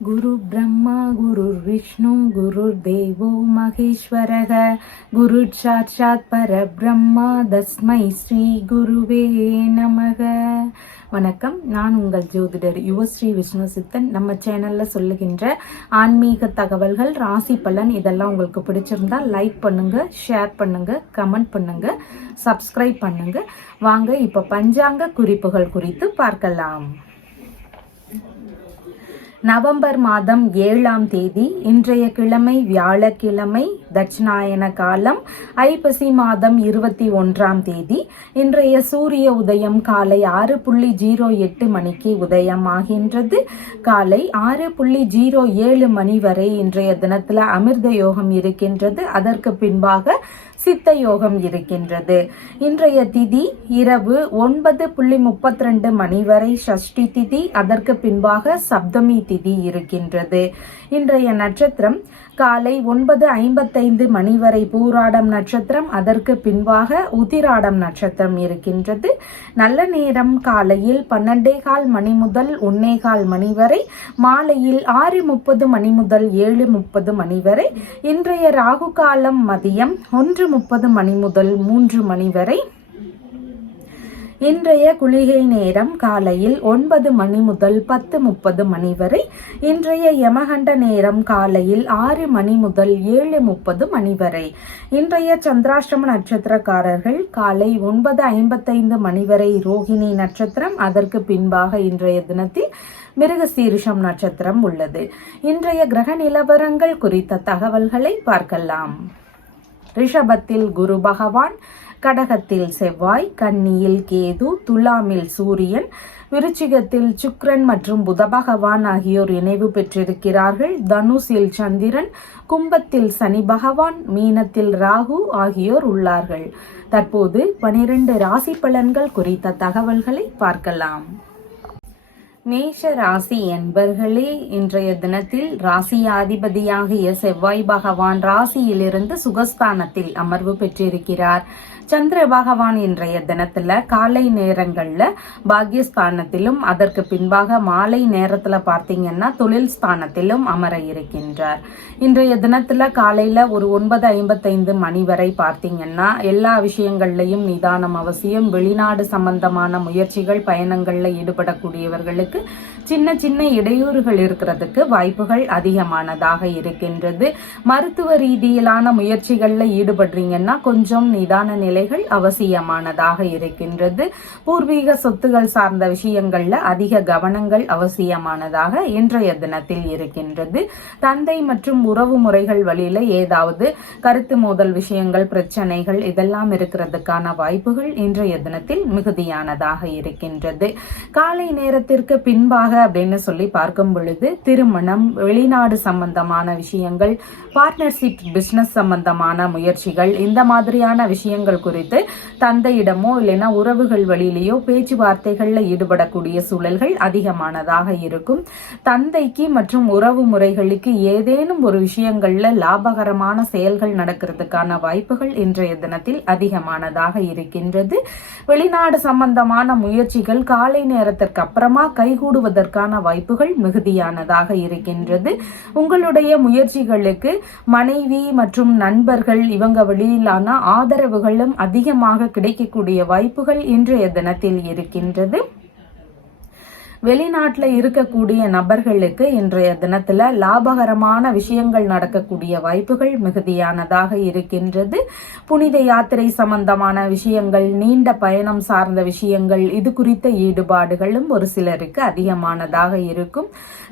குரு பிரம்மா குரு விஷ்ணு குரு தேவோ மகேஸ்வரக குரு சாட்சாத் பரபிரம்மா தஸ்மை ஸ்ரீ குருவே நமக. வணக்கம், நான் உங்கள் ஜோதிடர் யுவஸ்ரீ விஷ்ணு சித்தன். நம்ம சேனல்ல சொல்லுகின்ற ஆன்மீக தகவல்கள், ராசி பலன் இதெல்லாம் உங்களுக்கு பிடிச்சிருந்தா லைக் பண்ணுங்க, ஷேர் பண்ணுங்க, கமெண்ட் பண்ணுங்க, சப்ஸ்கிரைப் பண்ணுங்க. வாங்க இப்ப பஞ்சாங்க குறிப்புகள் குறித்து பார்க்கலாம். நவம்பர் மாதம் 7ஆம் தேதி, இன்றைய கிழமை வியாழக்கிழமை, தட்சிணாயன காலம், ஐப்பசி மாதம் 21ஆம் தேதி. இன்றைய சூரிய உதயம் காலை 6:08 மணிக்கு உதயமாகின்றது. காலை 6:07 மணி வரை இன்றைய தினத்துல அமிர்த யோகம் இருக்கின்றது. அதற்கு பின்பாக சித்த யோகம் இருக்கின்றது. இன்றைய திதி இரவு 9:32 மணி வரை சஷ்டி திதி. அதற்கு பின்பாக சப்தமி திதி இருக்கின்றது. இன்றைய நட்சத்திரம் காலை 9:55 மணி வரை பூராடம் நட்சத்திரம். அதற்கு பின்பாக உத்திராடம் நட்சத்திரம் இருக்கின்றது. நல்ல நேரம் காலையில் 12:15 மணி முதல் 1:15 மணி வரை, மாலையில் 6:30 மணி முதல் 7:30 மணி வரை. இன்றைய ராகு காலம் மதியம் 1:30 மணி முதல் 3 மணி வரை. இன்றைய குளிகை நேரம் காலையில் 9 மணி முதல் 10:30 மணி வரை. இன்றைய யமகண்ட நேரம் காலையில் 6 மணி முதல் 7:30 மணி வரை. இன்றைய சந்திராஷ்டம நட்சத்திரக்காரர்கள் காலை 9:55 மணி வரை ரோகிணி நட்சத்திரம். அதற்கு பின்பாக இன்றைய தினத்தில் மிருகசீரிஷம் நட்சத்திரம் உள்ளது. இன்றைய கிரக நிலவரங்கள் குறித்த தகவல்களை பார்க்கலாம். ரிஷபத்தில் குரு பகவான், கடகத்தில் செவ்வாய், கன்னியில் கேது, துலாமில் சூரியன், விருச்சிகத்தில் சுக்கிரன் மற்றும் புத பகவான் ஆகியோர் இணைவு பெற்றிருக்கிறார்கள். தனுசில் சந்திரன், கும்பத்தில் சனி பகவான், மீனத்தில் ராகு ஆகியோர் உள்ளார்கள். தற்போது 12 ராசி பலன்கள் குறித்த தகவல்களை பார்க்கலாம். மேஷ ராசி என்பர்களே, இன்றைய தினத்தில் ராசியாதிபதியாகிய செவ்வாய் பகவான் ராசியிலிருந்து சுகஸ்தானத்தில் அமர்வு பெற்றிருக்கிறார். சந்திர பகவான் இன்றைய தினத்துல காலை நேரங்கள்ல பாக்யஸ்தானத்திலும், அதற்கு பின்பாக மாலை நேரத்துல பார்த்தீங்கன்னா தொழில் ஸ்தானத்திலும் அமர இருக்கின்றார். இன்றைய தினத்துல காலையில ஒரு 9:55 மணி வரை பார்த்தீங்கன்னா எல்லா விஷயங்கள்லையும் நிதானம் அவசியம். வெளிநாடு சம்பந்தமான முயற்சிகள், பயணங்கள்ல ஈடுபடக்கூடியவர்களுக்கு சின்ன சின்ன இடையூறுகள் இருக்கிறதுக்கு வாய்ப்புகள் அதிகமானதாக இருக்கின்றது. மருத்துவ ரீதியிலான முயற்சிகள்ல ஈடுபடுறீங்கன்னா கொஞ்சம் நிதான நிலைகள் அவசியமானதாக இருக்கின்றது. பூர்வீக சொத்துகள் சார்ந்த விஷயங்கள்ல அதிக கவனங்கள் அவசியமானதாக இன்றைய தினத்தில் இருக்கின்றது. தந்தை மற்றும் உறவு முறைகள் வழியில ஏதாவது கருத்து மோதல் விஷயங்கள், பிரச்சனைகள் இதெல்லாம் இருக்கிறதுக்கான வாய்ப்புகள் இன்றைய தினத்தில் மிகுதியானதாக இருக்கின்றது. காலை நேரத்திற்கு பின்பாக அப்படின்னு சொல்லி பார்க்கும் பொழுது திருமணம், வெளிநாடு சம்பந்தமான விஷயங்கள், பார்ட்னர்ஷிப், பிசினஸ் சம்பந்தமான முயற்சிகள், இந்த மாதிரியான விஷயங்கள் குறித்து தந்தையிடமோ இல்லைன்னா உறவுகள் வழியிலேயோ பேச்சுவார்த்தைகள்ல ஈடுபடக்கூடிய சூழல்கள் அதிகமானதாக இருக்கும். தந்தைக்கு மற்றும் உறவு முறைகளுக்கு ஏதேனும் ஒரு விஷயங்கள்ல லாபகரமான செயல்கள் நடக்கிறதுக்கான வாய்ப்புகள் இன்றைய தினத்தில் அதிகமானதாக இருக்கின்றது. வெளிநாடு சம்பந்தமான முயற்சிகள் காலை நேரத்திற்கு அப்புறமா கைகூடுவதற்கான வாய்ப்புகள் மிகுதியானதாக இருக்கின்றது. உங்களுடைய முயற்சிகளுக்கு மனைவி மற்றும் நண்பர்கள் இவங்க வழியிலான ஆதரவுகளும் அதிகமாக கிடைக்கக்கூடிய வாய்ப்புகள் இன்றைய தினத்தில் இருக்கின்றது. வெளிநாட்டுல இருக்கக்கூடிய நபர்களுக்கு இன்றைய தினத்துல லாபகரமான விஷயங்கள் நடக்கக்கூடிய வாய்ப்புகள் மிகுதியானதாக இருக்கின்றது. புனித யாத்திரை சம்பந்தமான விஷயங்கள், நீண்ட பயணம் சார்ந்த விஷயங்கள், இது குறித்த ஈடுபாடுகளும் ஒரு சிலருக்கு அதிகமானதாக இருக்கும்.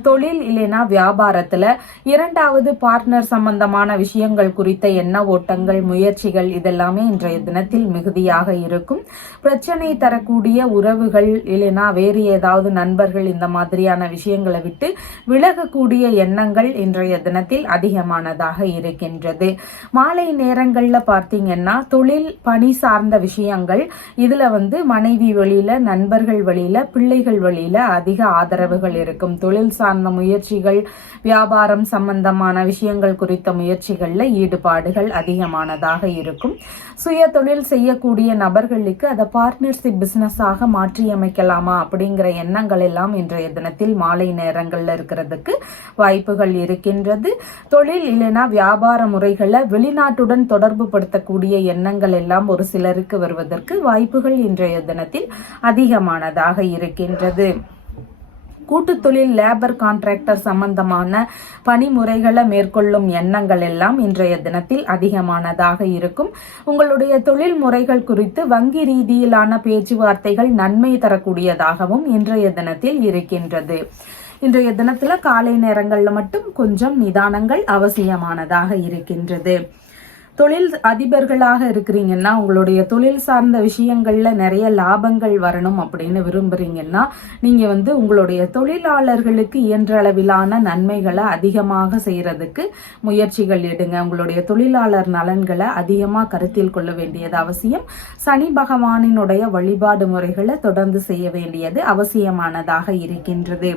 தொழில் இல்லைனா வியாபாரத்துல 2வது பார்ட்னர் சம்பந்தமான விஷயங்கள் குறித்த எண்ண ஓட்டங்கள், முயற்சிகள் இதெல்லாமே இன்றைய தினத்தில் மிகுதியாக இருக்கும். பிரச்சனை தரக்கூடிய உறவுகள் இல்லைனா வேறு ஏதாவது நண்பர்கள், இந்த மாதிரியான விஷயங்களை விட்டு விலகக்கூடிய எண்ணங்கள் இன்றைய தினத்தில் அதிகமானதாக இருக்கின்றது. மாலை நேரங்கள்ல பார்த்தீங்கன்னா தொழில் பணி சார்ந்த விஷயங்கள், இதுல மனைவி வழியில, நண்பர்கள் வழியில, பிள்ளைகள் வழியில அதிக ஆதரவுகள் இருக்கும். தொழில் சார்ந்த முயற்சிகள், வியாபாரம் சம்பந்தமான விஷயங்கள் குறித்த முயற்சிகள்ல ஈடுபாடுகள் அதிகமானதாக இருக்கும். சுய தொழில் செய்யக்கூடிய நபர்களுக்கு அதை பார்ட்னர்ஷிப் பிசினஸாக மாற்றி அமைக்கலாமா அப்படிங்கிற எண்ணங்கள் எல்லாம் இன்றைய தினத்தில் மாலை நேரங்கள்ல இருக்கிறதுக்கு வாய்ப்புகள் இருக்கின்றது. தொழில் இல்லைன்னா வியாபார முறைகளை வெளிநாட்டுடன் தொடர்பு படுத்தக்கூடிய எண்ணங்கள் எல்லாம் ஒரு சிலருக்கு வருவதற்கு வாய்ப்புகள் இன்றைய தினத்தில் அதிகமானதாக இருக்கின்றது. கூட்டு தொழில் லேபர் கான்ட்ராக்டர் சம்பந்தமான பணிமுறைகளை மேற்கொள்ளும் எண்ணங்கள் எல்லாம் இன்றைய தினத்தில் அதிகமானதாக இருக்கும். உங்களுடைய தொழில் முறைகள் குறித்து வங்கி ரீதியிலான பேச்சுவார்த்தைகள் நன்மை தரக்கூடியதாகவும் இன்றைய தினத்தில் இருக்கின்றது. இன்றைய தினத்துல காலை நேரங்கள்ல மட்டும் கொஞ்சம் நிதானங்கள் அவசியமானதாக இருக்கின்றது. தொழில் அதிபர்களாக இருக்கிறீங்கன்னா உங்களுடைய தொழில் சார்ந்த விஷயங்கள்ல நிறைய லாபங்கள் வரணும் அப்படின்னு விரும்புறீங்கன்னா நீங்க உங்களுடைய தொழிலாளர்களுக்கு இயன்ற அளவிலான நன்மைகளை அதிகமாக செய்யறதுக்கு முயற்சிகள் எடுங்க. உங்களுடைய தொழிலாளர் நலன்களை அதிகமா கருத்தில் கொள்ள வேண்டியது அவசியம். சனி பகவானினுடைய வழிபாடு முறைகளை தொடர்ந்து செய்ய வேண்டியது அவசியமானதாக இருக்கின்றது.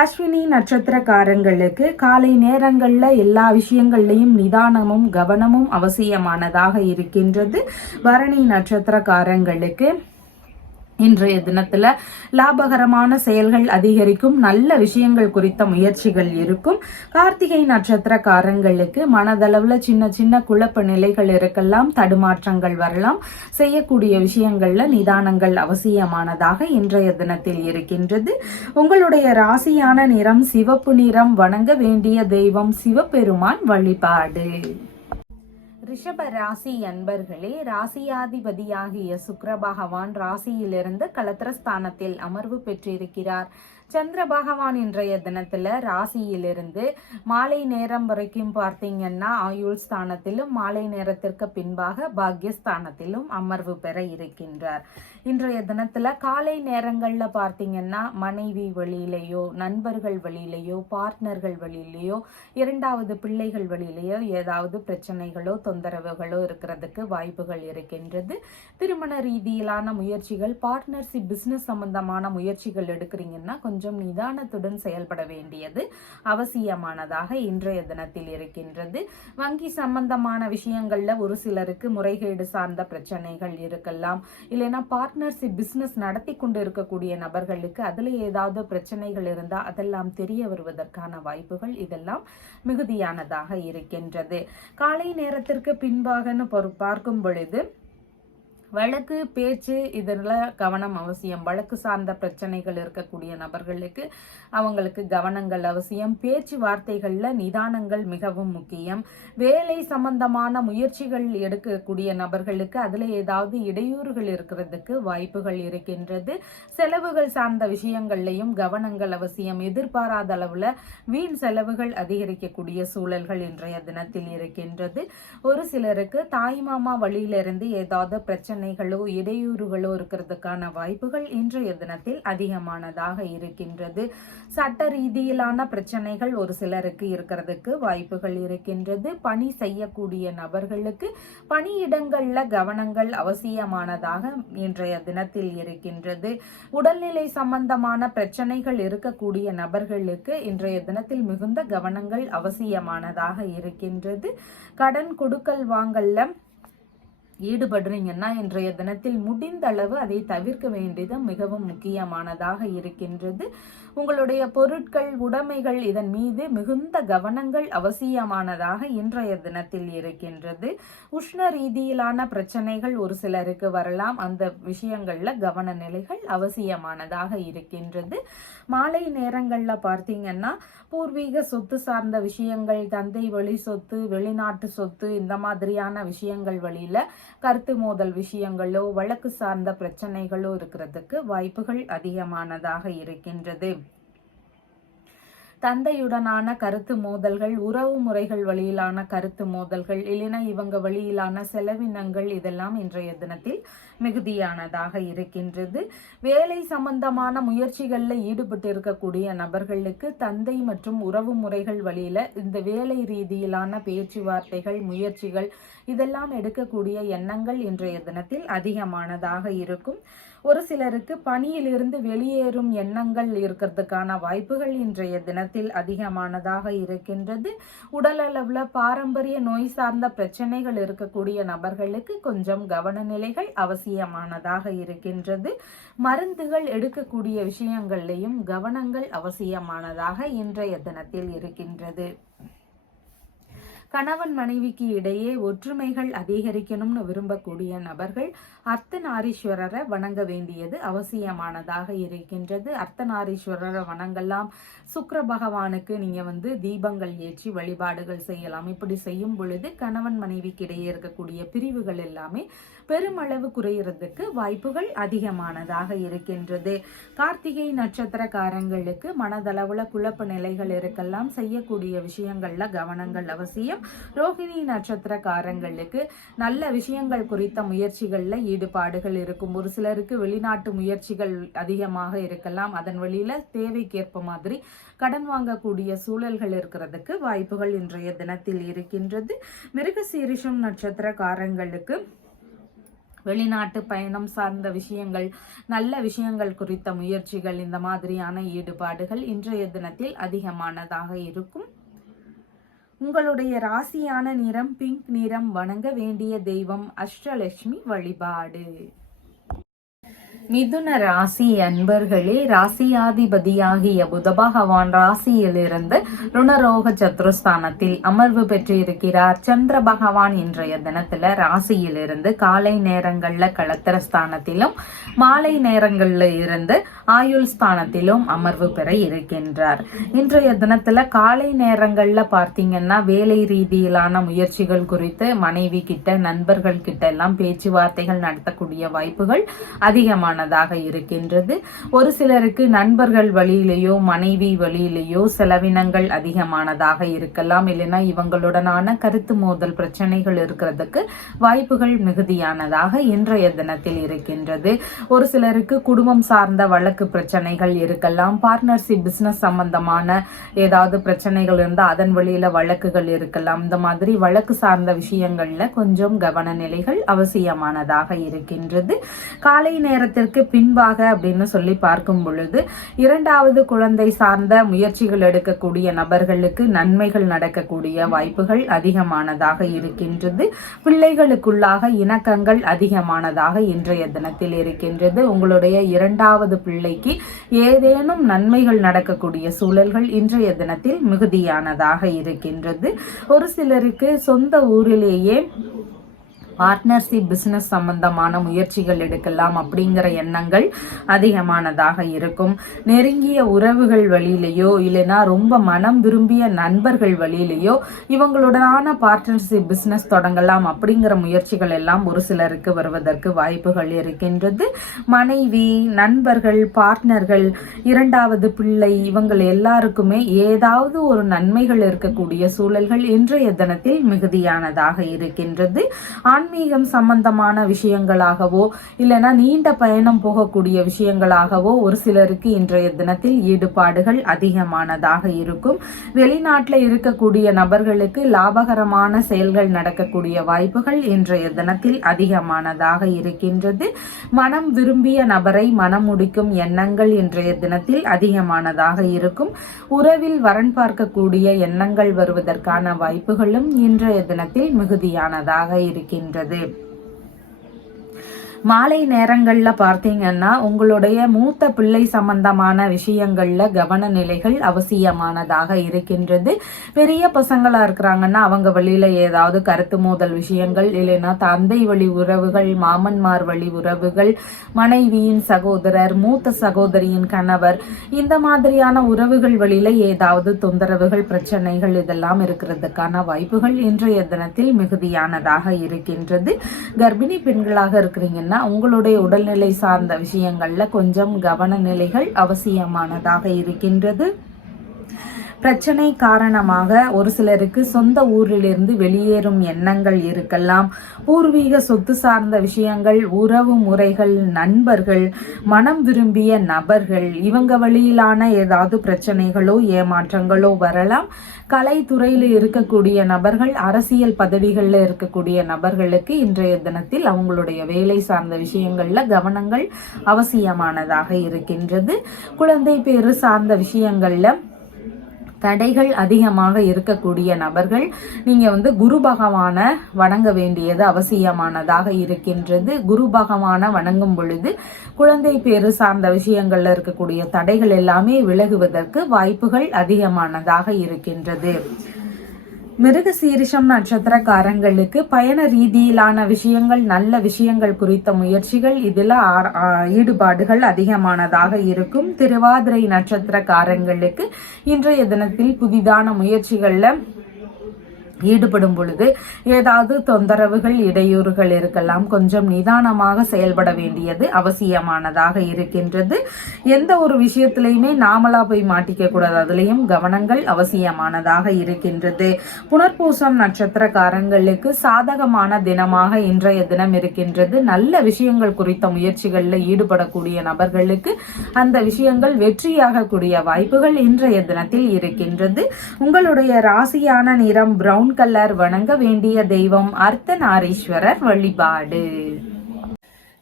அஸ்வினி நட்சத்திரக்காரங்களுக்கு காலை நேரங்கள்ல எல்லா விஷயங்கள்லயும் நிதானமும் கவனமும் அவசியமானதாக இருக்கின்றது. பரணி நட்சத்திரக்காரங்களுக்கு இன்றைய தினத்துல லாபகரமான செயல்கள் அதிகரிக்கும், நல்ல விஷயங்கள் குறித்த முயற்சிகள் இருக்கும். கார்த்திகை நட்சத்திரக்காரங்களுக்கு மனதளவுல சின்ன சின்ன குழப்ப நிலைகள் இருக்கலாம், தடுமாற்றங்கள் வரலாம். செய்யக்கூடிய விஷயங்கள்ல நிதானங்கள் அவசியமானதாக இன்றைய தினத்தில் இருக்கின்றது. உங்களுடைய ராசியான நிறம் சிவப்பு நிறம். வணங்க வேண்டிய தெய்வம் சிவபெருமான் வழிபாடு. ரிஷப ராசி அன்பர்களே, ராசியாதிபதியாகிய சுக்கிர பகவான் ராசியிலிருந்து களத்திரஸ்தானத்தில் அமர்வு பெற்றிருக்கிறார். சந்திர பகவான் இன்றைய தினத்துல ராசியிலிருந்து மாலை நேரம் வரைக்கும் பார்த்தீங்கன்னா ஆயுள் ஸ்தானத்திலும் மாலை நேரத்திற்கு பின்பாக பாக்யஸ்தானத்திலும் அமர்வு பெற இருக்கின்றார். இன்றைய தினத்துல காலை நேரங்கள்ல பார்த்தீங்கன்னா மனைவி வழியிலேயோ நண்பர்கள் வழியிலேயோ பார்ட்னர்கள் வழியிலேயோ இரண்டாவது பிள்ளைகள் வழியிலேயோ ஏதாவது பிரச்சனைகளோ தொந்தரவுகளோ இருக்கிறதுக்கு வாய்ப்புகள் இருக்கின்றது. திருமண ரீதியிலான முயற்சிகள், பார்ட்னர்ஷிப், பிசினஸ் சம்பந்தமான முயற்சிகள் எடுக்கிறீங்கன்னா கொஞ்சம் நிதானத்துடன் செயல்பட வேண்டியது அவசியமானதாக இன்றைய தினத்தில் இருக்கின்றது. வங்கி சம்பந்தமான விஷயங்கள்ல ஒரு சிலருக்கு முறைகேடு சார்ந்த பிரச்சனைகள் இருக்கலாம். இல்லைன்னா பார்ட்னர்ஷிப் பிசினஸ் நடத்தி கொண்டு இருக்கக்கூடிய நபர்களுக்கு அதுல ஏதாவது பிரச்சனைகள் இருந்தா அதெல்லாம் தெரிய வருவதற்கான வாய்ப்புகள் இதெல்லாம் மிகுதியானதாக இருக்கின்றது. காலை நேரத்திற்கு பின்பாகன்னு பார்க்கும் பொழுது வழக்கு பேச்சு இதில் கவனம் அவசியம். வழக்கு சார்ந்த பிரச்சனைகள் இருக்கக்கூடிய நபர்களுக்கு அவங்களுக்கு கவனங்கள் அவசியம். பேச்சுவார்த்தைகள்ல நிதானங்கள் மிகவும் முக்கியம். வேலை சம்பந்தமான முயற்சிகள் எடுக்கக்கூடிய நபர்களுக்கு அதுல ஏதாவது இடையூறுகள் இருக்கிறதுக்கு வாய்ப்புகள் இருக்கின்றது. செலவுகள் சார்ந்த விஷயங்கள்லையும் கவனங்கள் அவசியம். எதிர்பாராத அளவுல வீண் செலவுகள் அதிகரிக்கக்கூடிய சூழல்கள் இன்றைய தினத்தில் இருக்கின்றது. ஒரு சிலருக்கு தாய்மாமா வழியிலிருந்து ஏதாவது பிரச்சனைகளோ இடையூறுகளோ இருக்கிறதுக்கான வாய்ப்புகள் இன்றைய தினத்தில் அதிகமானதாக இருக்கின்றது. சட்ட ரீதியிலான பிரச்சனைகள் ஒரு சிலருக்கு இருக்கிறதுக்கு வாய்ப்புகள் இருக்கின்றது. பணி செய்யக்கூடிய நபர்களுக்கு பணியிடங்கள்ல கவனங்கள் அவசியமானதாக இன்றைய தினத்தில் இருக்கின்றது. உடல்நிலை சம்பந்தமான பிரச்சனைகள் இருக்கக்கூடிய நபர்களுக்கு இன்றைய தினத்தில் மிகுந்த கவனங்கள் அவசியமானதாக இருக்கின்றது. கடன் கொடுக்கல் வாங்கல்ல ஈடுபடுறீங்கன்னா இன்றைய தினத்தில் முடிந்த அளவு அதை தவிர்க்க வேண்டியது மிகவும் முக்கியமானதாக இருக்கின்றது. உங்களுடைய பொருட்கள், உடைமைகள் இதன் மீது மிகுந்த கவனங்கள் அவசியமானதாக இன்றைய தினத்தில் இருக்கின்றது. உஷ்ண ரீதியிலான பிரச்சனைகள் ஒரு சிலருக்கு வரலாம். அந்த விஷயங்கள்ல கவன நிலைகள் அவசியமானதாக இருக்கின்றது. மாலை நேரங்கள்ல பார்த்தீங்கன்னா பூர்வீக சொத்து சார்ந்த விஷயங்கள், தந்தை வழி சொத்து, வெளிநாட்டு சொத்து, இந்த மாதிரியான விஷயங்கள் வழியில கருத்து மோதல் விஷயங்களோ வழக்கு சார்ந்த பிரச்சனைகளோ இருக்கிறதுக்கு வாய்ப்புகள் அதிகமானதாக இருக்கின்றது. தந்தையுடனான கருத்து மோதல்கள், உறவு முறைகள் வழியிலான கருத்து மோதல்கள், இல்லைன்னா இவங்க வழியிலான செலவினங்கள் இதெல்லாம் இன்றைய தினத்தில் மிகுதியானதாக இருக்கின்றது. வேலை சம்பந்தமான முயற்சிகள்ல ஈடுபட்டு இருக்கக்கூடிய நபர்களுக்கு தந்தை மற்றும் உறவு முறைகள் வழியில இந்த வேலை ரீதியிலான பேச்சுவார்த்தைகள், முயற்சிகள் இதெல்லாம் எடுக்கக்கூடிய எண்ணங்கள் இன்றைய தினத்தில் அதிகமானதாக இருக்கும். ஒரு சிலருக்கு பணியிலிருந்து வெளியேறும் எண்ணங்கள் இருக்கிறதுக்கான வாய்ப்புகள் இன்றைய தினத்தில் அதிகமானதாக இருக்கின்றது. உடல் அளவுல பாரம்பரிய நோய் சார்ந்த பிரச்சனைகள் இருக்கக்கூடிய நபர்களுக்கு கொஞ்சம் கவன நிலைகள் அவசியமானதாக இருக்கின்றது. மருந்துகள் எடுக்கக்கூடிய விஷயங்கள்லையும் கவனங்கள் அவசியமானதாக இன்றைய தினத்தில் இருக்கின்றது. கணவன் மனைவிக்கு இடையே ஒற்றுமைகள் அதிகரிக்கணும்னு விரும்பக்கூடிய நபர்கள் அர்த்தநாரீஸ்வரரை வணங்க வேண்டியது அவசியமானதாக இருக்கின்றது. அர்த்தநாரீஸ்வரரை வணங்கலாம். சுக்கிர பகவானுக்கு நீங்க தீபங்கள் ஏற்றி வழிபாடுகள் செய்யலாம். இப்படி செய்யும் பொழுது கணவன் மனைவிக்கு இடையே இருக்கக்கூடிய பிரிவுகள் எல்லாமே பெருமளவு குறையறதுக்கு வாய்ப்புகள் அதிகமானதாக இருக்கின்றது. கார்த்திகை நட்சத்திரக்காரங்களுக்கு மனதளவுல குழப்ப நிலைகள் இருக்கலாம். செய்யக்கூடிய விஷயங்கள்ல கவனங்கள் அவசியம். ரோகிணி நட்சத்திரக்காரங்களுக்கு நல்ல விஷயங்கள் குறித்த முயற்சிகள்ல ஈடுபாடுகள் இருக்கும். ஒரு சிலருக்கு வெளிநாட்டு முயற்சிகள் அதிகமாக இருக்கலாம். அதன் வழியில தேவைக்கேற்ப மாதிரி கடன் வாங்கக்கூடிய சூழல்கள் இருக்கிறதுக்கு வாய்ப்புகள் இன்றைய தினத்தில் இருக்கின்றது. மிருகசீரிஷம் நட்சத்திரக்காரங்களுக்கு வெளிநாட்டு பயணம் சார்ந்த விஷயங்கள், நல்ல விஷயங்கள் குறித்த முயற்சிகள், இந்த மாதிரியான ஈடுபாடுகள் இன்றைய தினத்தில் அதிகமானதாக இருக்கும். உங்களுடைய ராசியான நிறம் பிங்க் நிறம். வணங்க வேண்டிய தெய்வம் அஷ்டலட்சுமி வழிபாடு. மிதுன ராசி அன்பர்களே, ராசியாதிபதியாகிய புத பகவான் ராசியிலிருந்து ருணரோக சத்ருஸ்தானத்தில் அமர்வு பெற்றிருக்கிறார். சந்திர பகவான் இன்றைய தினத்துல ராசியிலிருந்து காலை நேரங்கள்ல களத்திரஸ்தானத்திலும் மாலை நேரங்கள்ல இருந்து ஆயுள் ஸ்தானத்திலும் அமர்வு பெற இருக்கின்றார். இன்றைய தினத்துல காலை நேரங்கள்ல பார்த்தீங்கன்னா வேலை ரீதியிலான முயற்சிகள் குறித்து மனைவி கிட்ட நண்பர்கள் கிட்ட எல்லாம் பேச்சுவார்த்தைகள் நடத்தக்கூடிய வாய்ப்புகள் அதிகமான இருக்கின்றது. ஒரு சிலருக்கு நண்பர்கள் வழியிலேயோ மனைவி வழியிலேயோ செலவினங்கள் அதிகமானதாக இருக்கலாம். இல்லைன்னா இவங்களுடனான கருத்து மோதல் பிரச்சனைகள் இருக்கிறதுக்கு வாய்ப்புகள் மிகுதியானதாக இன்றைய தினத்தில் இருக்கின்றது. ஒரு சிலருக்கு குடும்பம் சார்ந்த வழக்கு பிரச்சனைகள் இருக்கலாம். பார்ட்னர்ஷிப் பிசினஸ் சம்பந்தமான ஏதாவது பிரச்சனைகள் இருந்தால் அதன் வழியில வழக்குகள் இருக்கலாம். இந்த மாதிரி வழக்கு சார்ந்த விஷயங்கள்ல கொஞ்சம் கவன நிலைகள் அவசியமானதாக இருக்கின்றது. காலை நேரத்திற்கு பின்பாக அப்படின்னு சொல்லி பார்க்கும் பொழுது இரண்டாவது குழந்தை சார்ந்த முயற்சிகள் எடுக்கக்கூடிய நபர்களுக்கு நன்மைகள் நடக்கக்கூடிய வாய்ப்புகள் அதிகமானதாக இருக்கின்றது. பிள்ளைகளுக்குள்ளாக இணக்கங்கள் அதிகமானதாக இன்றைய தினத்தில் இருக்கின்றது. உங்களுடைய இரண்டாவது பிள்ளைக்கு ஏதேனும் நன்மைகள் நடக்கக்கூடிய சூழல்கள் இன்றைய தினத்தில் மிகுதியானதாக இருக்கின்றது. ஒரு சிலருக்கு சொந்த ஊரிலேயே பார்ட்னர்ஷிப் பிசினஸ் சம்பந்தமான முயற்சிகள் எடுக்கலாம் அப்படிங்கிற எண்ணங்கள் அதிகமானதாக இருக்கும். நெருங்கிய உறவுகள் வழியிலேயோ இல்லைன்னா ரொம்ப மனம் விரும்பிய நண்பர்கள் வழியிலேயோ இவங்களுடனான பார்ட்னர்ஷிப் பிசினஸ் தொடங்கலாம் அப்படிங்கிற முயற்சிகள் எல்லாம் ஒரு சிலருக்கு வருவதற்கு வாய்ப்புகள் இருக்கின்றது. மனைவி, நண்பர்கள், பார்ட்னர்கள், இரண்டாவது பிள்ளை இவங்கள் எல்லாருக்குமே ஏதாவது ஒரு நன்மைகள் இருக்கக்கூடிய சூழல்கள் இன்றைய தினத்தில் மிகுதியானதாக இருக்கின்றது. ஆன்மீகம் சம்பந்தமான விஷயங்களாகவோ இல்லைன்னா நீண்ட பயணம் போகக்கூடிய விஷயங்களாகவோ ஒரு சிலருக்கு இன்றைய தினத்தில் ஈடுபாடுகள் அதிகமானதாக இருக்கும். வெளிநாட்டில் இருக்கக்கூடிய நபர்களுக்கு லாபகரமான செயல்கள் நடக்கக்கூடிய வாய்ப்புகள் இன்றைய தினத்தில் அதிகமானதாக இருக்கின்றது. மனம் விரும்பிய நபரை மனம் முடிக்கும் எண்ணங்கள் இன்றைய தினத்தில் அதிகமானதாக இருக்கும். உறவில் வரன் பார்க்கக்கூடிய எண்ணங்கள் வருவதற்கான வாய்ப்புகளும் இன்றைய தினத்தில் மிகுதியானதாக இருக்கின்றது. மாலை நேரங்கள்ல பார்த்தீங்கன்னா உங்களுடைய மூத்த பிள்ளை சம்பந்தமான விஷயங்கள்ல கவன நிலைகள் அவசியமானதாக இருக்கின்றது. பெரிய பசங்களா இருக்கிறாங்கன்னா அவங்க வழியில ஏதாவது கருத்து மோதல் விஷயங்கள் இல்லைன்னா தந்தை வழி உறவுகள், மாமன்மார் வழி உறவுகள், மனைவியின் சகோதரர், மூத்த சகோதரியின் கணவர், இந்த மாதிரியான உறவுகள் வழியில ஏதாவது தொந்தரவுகள், பிரச்சனைகள் இதெல்லாம் இருக்கிறதுக்கான வாய்ப்புகள் இன்றைய தினத்தில் மிகுதியானதாக இருக்கின்றது. கர்ப்பிணி பெண்களாக இருக்கிறீங்கன்னா உங்களுடைய உடல்நிலை சார்ந்த விஷயங்கள்ல கொஞ்சம் கவன நிலைகள் அவசியமானதாக இருக்கின்றது. பிரச்சனை காரணமாக ஒரு சிலருக்கு சொந்த ஊரிலிருந்து வெளியேறும் எண்ணங்கள் இருக்கலாம். பூர்வீக சொத்து சார்ந்த விஷயங்கள், உறவு முறைகள், நண்பர்கள், மனம் விரும்பிய நபர்கள், இவங்க வழியிலான ஏதாவது பிரச்சனைகளோ ஏமாற்றங்களோ வரலாம். கலைத்துறையில் இருக்கக்கூடிய நபர்கள், அரசியல் பதவிகளில் இருக்கக்கூடிய நபர்களுக்கு இன்றைய தினத்தில் அவங்களுடைய வேலை சார்ந்த விஷயங்கள்ல கவனங்கள் அவசியமானதாக இருக்கின்றது. குழந்தை பேறு சார்ந்த விஷயங்கள்ல தடைகள் அதிகமாக இருக்கக்கூடிய நபர்கள் நீங்க குரு பகவான வணங்க வேண்டியது அவசியமானதாக இருக்கின்றது. குரு பகவான வணங்கும் பொழுது குழந்தை பேறு சார்ந்த விஷயங்கள்ல இருக்கக்கூடிய தடைகள் எல்லாமே விலகுவதற்கு வாய்ப்புகள் அதிகமானதாக இருக்கின்றது. மிருகசீரிஷம் நட்சத்திரக்காரங்களுக்கு பயண ரீதியிலான விஷயங்கள், நல்ல விஷயங்கள் குறித்த முயற்சிகள், இதில் ஈடுபாடுகள் அதிகமானதாக இருக்கும். திருவாதிரை நட்சத்திரக்காரங்களுக்கு இன்றைய தினத்தில் புதிதான முயற்சிகள்ல ஈடுபடும் பொழுது ஏதாவது தொந்தரவுகள், இடையூறுகள் இருக்கலாம். கொஞ்சம் நிதானமாக செயல்பட வேண்டியது அவசியமானதாக இருக்கின்றது. எந்த ஒரு விஷயத்திலையுமே நாமளா போய் மாட்டிக்க கூடாது, அதுலயும் கவனங்கள் அவசியமானதாக இருக்கின்றது. புனர்பூசம் நட்சத்திரக்காரங்களுக்கு சாதகமான தினமாக இன்றைய தினம் இருக்கின்றது. நல்ல விஷயங்கள் குறித்த முயற்சிகளில் ஈடுபடக்கூடிய நபர்களுக்கு அந்த விஷயங்கள் வெற்றியாக கூடிய வாய்ப்புகள் இன்றைய தினத்தில் இருக்கின்றது. உங்களுடைய ராசியான நிறம் பிரவுன் கலர். வணங்க வேண்டிய தெய்வம் அர்த்தநாரீஸ்வரர் வழிபாடு.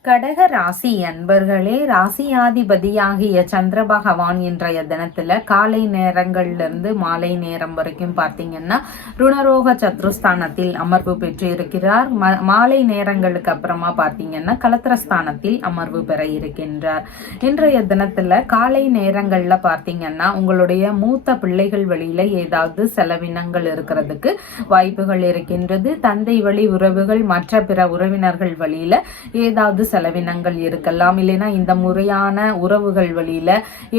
கடக ராசி அன்பர்களே, ராசியாதிபதியாகிய சந்திர பகவான் இன்றைய தினத்துல காலை நேரங்கள்ல இருந்து மாலை நேரம் வரைக்கும் பார்த்தீங்கன்னா ருணரோக சத்ருஸ்தானத்தில் அமர்வு பெற்று இருக்கிறார். மாலை நேரங்களுக்கு அப்புறமா பார்த்தீங்கன்னா கலத்திரஸ்தானத்தில் அமர்வு பெற இருக்கின்றார். இன்றைய தினத்துல காலை நேரங்கள்ல பார்த்தீங்கன்னா உங்களுடைய மூத்த பிள்ளைகள் வழியில ஏதாவது செலவினங்கள் இருக்கிறதுக்கு வாய்ப்புகள் இருக்கின்றது. தந்தை வழி உறவுகள், மற்ற பிற உறவினர்கள் வழியில ஏதாவது செலவினங்கள் இருக்கலாம். இல்லைன்னா இந்த முறையான உறவுகள் வழியில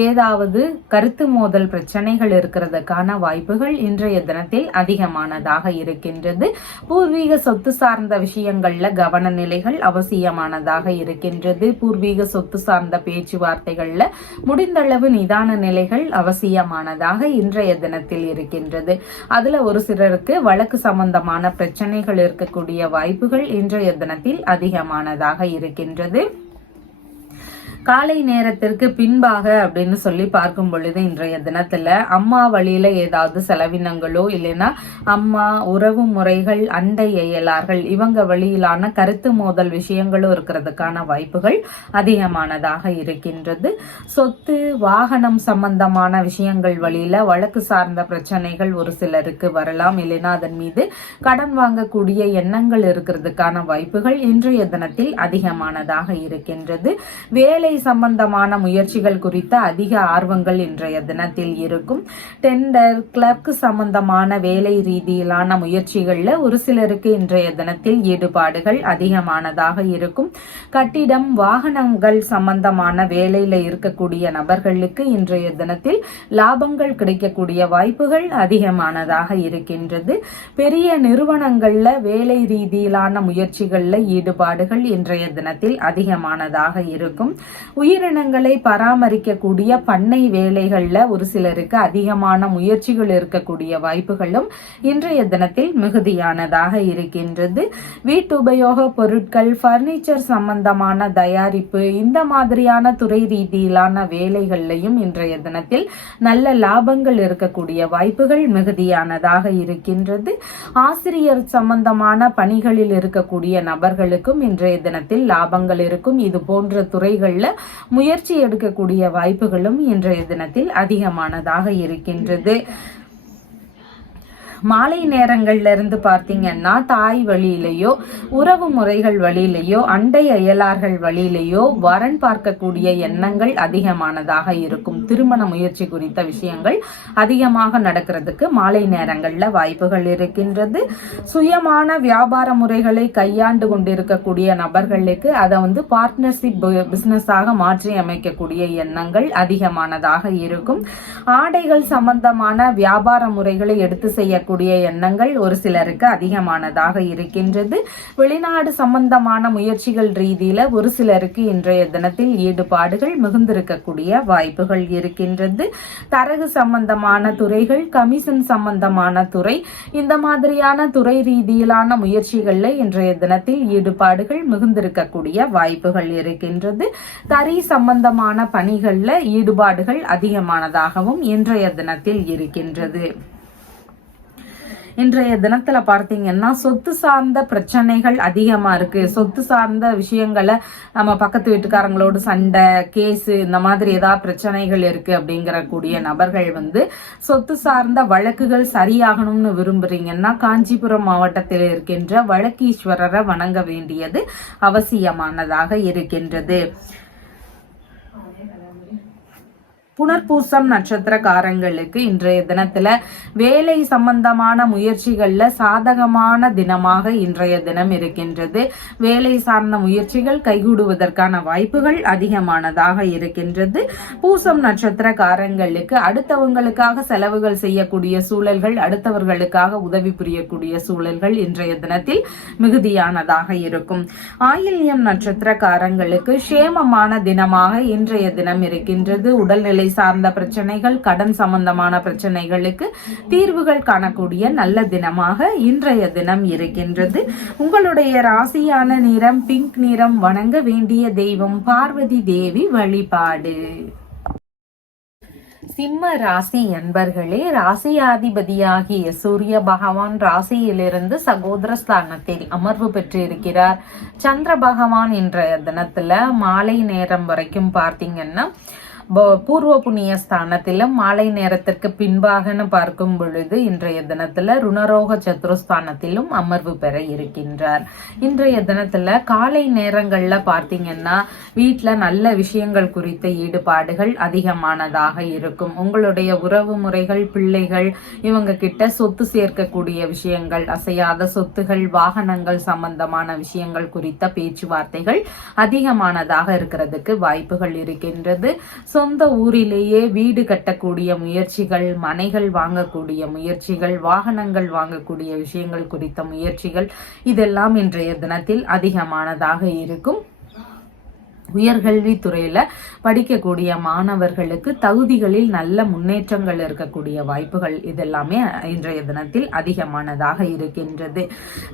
ஏதாவது கருத்து மோதல் பிரச்சனைகள் இருக்கிறதுக்கான வாய்ப்புகள் இன்றைய தினத்தில் அதிகமானதாக இருக்கின்றது. பூர்வீக சொத்து சார்ந்த விஷயங்கள்ல கவன நிலைகள் அவசியமானதாக இருக்கின்றது. பூர்வீக சொத்து சார்ந்த பேச்சுவார்த்தைகள்ல முடிந்தளவு நிதான நிலைகள் அவசியமானதாக இன்றைய தினத்தில் இருக்கின்றது. அதுல ஒரு சிலருக்கு வழக்கு சம்பந்தமான பிரச்சனைகள் இருக்கக்கூடிய வாய்ப்புகள் இன்றைய தினத்தில் அதிகமானதாக இருக்கின்றது. காலை நேரத்திற்கு பின்பாக அப்படின்னு சொல்லி பார்க்கும் பொழுது இன்றைய தினத்துல அம்மா வழியில ஏதாவது செலவினங்களோ இல்லைன்னா அம்மா, உறவு முறைகள், அண்டை அயலார்கள் இவங்க வழியிலான கருத்து மோதல் விஷயங்களும் இருக்கிறதுக்கான வாய்ப்புகள் அதிகமானதாக இருக்கின்றது. சொத்து, வாகனம் சம்பந்தமான விஷயங்கள் வழியில வழக்கு சார்ந்த பிரச்சனைகள் ஒரு சிலருக்கு வரலாம். இல்லைன்னா அதன் மீது கடன் வாங்கக்கூடிய எண்ணங்கள் இருக்கிறதுக்கான வாய்ப்புகள் இன்றைய தினத்தில் அதிகமானதாக இருக்கின்றது. வேலை சம்பந்தமான முயற்சிகள் குறித்த அதிக ஆர்வங்கள் இன்றைய தினத்தில் இருக்கும். டெண்டர், கிளர்க் சம்பந்தமான வேலை ரீதியிலான முயற்சிகள்ல ஒரு சிலருக்கு இன்றைய தினத்தில் ஈடுபாடுகள் அதிகமானதாக இருக்கும். கட்டிடம், வாகனங்கள் சம்பந்தமான வேலையில இருக்கக்கூடிய நபர்களுக்கு இன்றைய தினத்தில் லாபங்கள் கிடைக்கக்கூடிய வாய்ப்புகள் அதிகமானதாக இருக்கின்றது. பெரிய நிறுவனங்கள்ல வேலை ரீதியிலான முயற்சிகள்ல ஈடுபாடுகள் இன்றைய தினத்தில் அதிகமானதாக இருக்கும். உயிரினங்களை பராமரிக்கக்கூடிய பண்ணை வேலைகள்ல ஒரு சிலருக்கு அதிகமான முயற்சிகள் இருக்கக்கூடிய வாய்ப்புகளும் இன்றைய தினத்தில் மிகுதியானதாக இருக்கின்றது. வீட்டு உபயோக பொருட்கள், பர்னிச்சர் சம்பந்தமான தயாரிப்பு, இந்த மாதிரியான துறை ரீதியிலான வேலைகள்லையும் இன்றைய தினத்தில் நல்ல லாபங்கள் இருக்கக்கூடிய வாய்ப்புகள் மிகுதியானதாக இருக்கின்றது. ஆசிரியர் சம்பந்தமான பணிகளில் இருக்கக்கூடிய நபர்களுக்கும் இன்றைய தினத்தில் லாபங்கள் இருக்கும். இது போன்ற துறைகள்ல முயற்சி எடுக்கக்கூடிய வாய்ப்புகளும் இன்றைய தினத்தில் அதிகமானதாக இருக்கின்றது. மாலை நேரங்கள்ல இருந்து பார்த்தீங்கன்னா தாய் வழியிலேயோ, உறவு முறைகள் வழியிலேயோ, அண்டை அயலார்கள் வழியிலேயோ வரன் பார்க்கக்கூடிய எண்ணங்கள் அதிகமானதாக இருக்கும். திருமண முயற்சி குறித்த விஷயங்கள் அதிகமாக நடக்கிறதுக்கு மாலை நேரங்கள்ல வாய்ப்புகள் இருக்கின்றது. சுயமான வியாபார முறைகளை கையாண்டு கொண்டிருக்கக்கூடிய நபர்களுக்கு அதை பார்ட்னர்ஷிப் பிசினஸாக மாற்றி அமைக்கக்கூடிய எண்ணங்கள் அதிகமானதாக இருக்கும். ஆடைகள் சம்பந்தமான வியாபார முறைகளை எடுத்து செய்ய செய்யக்கூடிய எண்ணங்கள் ஒரு சிலருக்கு அதிகமானதாக இருக்கின்றது. வெளிநாடு சம்பந்தமான முயற்சிகள் ரீதியில ஒரு சிலருக்கு இன்றைய தினத்தில் ஈடுபாடுகள் மிகுந்திருக்கக்கூடிய வாய்ப்புகள் இருக்கின்றது. தரகு சம்பந்தமான துறைகள், கமிஷன் சம்பந்தமான துறை, இந்த மாதிரியான துறை ரீதியிலான முயற்சிகள்ல இன்றைய தினத்தில் ஈடுபாடுகள் மிகுந்திருக்கக்கூடிய வாய்ப்புகள் இருக்கின்றது. தறி சம்பந்தமான பணிகள்ல ஈடுபாடுகள் அதிகமானதாகவும் இன்றைய தினத்தில் இருக்கின்றது. இன்றைய தினத்துல பார்த்தீங்கன்னா சொத்து சார்ந்த பிரச்சனைகள் அதிகமா இருக்கு. சொத்து சார்ந்த விஷயங்களை நம்ம பக்கத்து வீட்டுக்காரங்களோடு சண்டை, கேஸு, இந்த மாதிரி ஏதாவது பிரச்சனைகள் இருக்கு அப்படிங்கிற கூடிய நபர்கள் சொத்து சார்ந்த வழக்குகள் சரியாகணும்னு விரும்புறீங்கன்னா காஞ்சிபுரம் மாவட்டத்தில் இருக்கின்ற வழக்கீஸ்வரரை வணங்க வேண்டியது அவசியமானதாக இருக்கின்றது. புனர்பூசம் நட்சத்திரக்காரங்களுக்கு இன்றைய தினத்துல வேலை சம்பந்தமான முயற்சிகள்ல சாதகமான தினமாக இன்றைய தினம் இருக்கின்றது. வேலை சார்ந்த முயற்சிகள் கைகூடுவதற்கான வாய்ப்புகள் அதிகமானதாக இருக்கின்றது. பூசம் நட்சத்திரக்காரங்களுக்கு அடுத்தவங்களுக்காக செலவுகள் செய்யக்கூடிய சூழல்கள், அடுத்தவர்களுக்காக உதவி புரியக்கூடிய சூழல்கள் இன்றைய தினத்தில் மிகுதியானதாக இருக்கும். ஆயில்யம் நட்சத்திரக்காரங்களுக்கு சேமமான தினமாக இன்றைய தினம் இருக்கின்றது. உடல்நிலை சார்ந்த பிரச்சனைகள், கடன் சம்பந்தமான பிரச்சனைகளுக்கு தீர்வுகள் காணக்கூடிய நல்ல தினமாக இன்றைய தினம் இருக்கின்றது. உங்களுடைய ராசியான நிறம் பிங்க் நிறம். வணங்க வேண்டிய தெய்வம் பார்வதி தேவி வழிபாடு. சிம்ம ராசி என்பர்களே, ராசியாதிபதியாகிய சூரிய பகவான் ராசியிலிருந்து சகோதர ஸ்தானத்தில் அமர்வு பெற்றிருக்கிறார். சந்திர பகவான் இன்றைய தினத்துல மாலை நேரம் வரைக்கும் பார்த்தீங்கன்னா பூர்வ புண்ணிய ஸ்தானத்திலும் மாலை நேரத்திற்கு பின்பாகன்னு பார்க்கும் பொழுது இன்றைய தினத்துல ருணரோக சத்ருஸ்தானத்திலும் அமர்வு பெற இருக்கின்றார். இன்றைய தினத்துல காலை நேரங்கள்ல பார்த்தீங்கன்னா வீட்டுல நல்ல விஷயங்கள் குறித்த ஈடுபாடுகள் அதிகமானதாக இருக்கும். உங்களுடைய உறவு முறைகள், பிள்ளைகள், இவங்க கிட்ட சொத்து சேர்க்கக்கூடிய விஷயங்கள், அசையாத சொத்துகள், வாகனங்கள் சம்பந்தமான விஷயங்கள் குறித்த பேச்சுவார்த்தைகள் அதிகமானதாக இருக்கிறதுக்கு வாய்ப்புகள் இருக்கின்றது. சொந்த ஊரிலேயே வீடு கட்டக்கூடிய முயற்சிகள், மனைகள் வாங்கக்கூடிய முயற்சிகள், வாகனங்கள் வாங்கக்கூடிய விஷயங்கள் குறித்த முயற்சிகள் இதெல்லாம் இன்றைய தினத்தில் அதிகமானதாக இருக்கும். உயர்கல்வித்துறையில படிக்கக்கூடிய மாணவர்களுக்கு தகுதிகளில் நல்ல முன்னேற்றங்கள் இருக்கக்கூடிய வாய்ப்புகள் இதெல்லாமே இன்றைய தினத்தில் அதிகமானதாக இருக்கின்றது.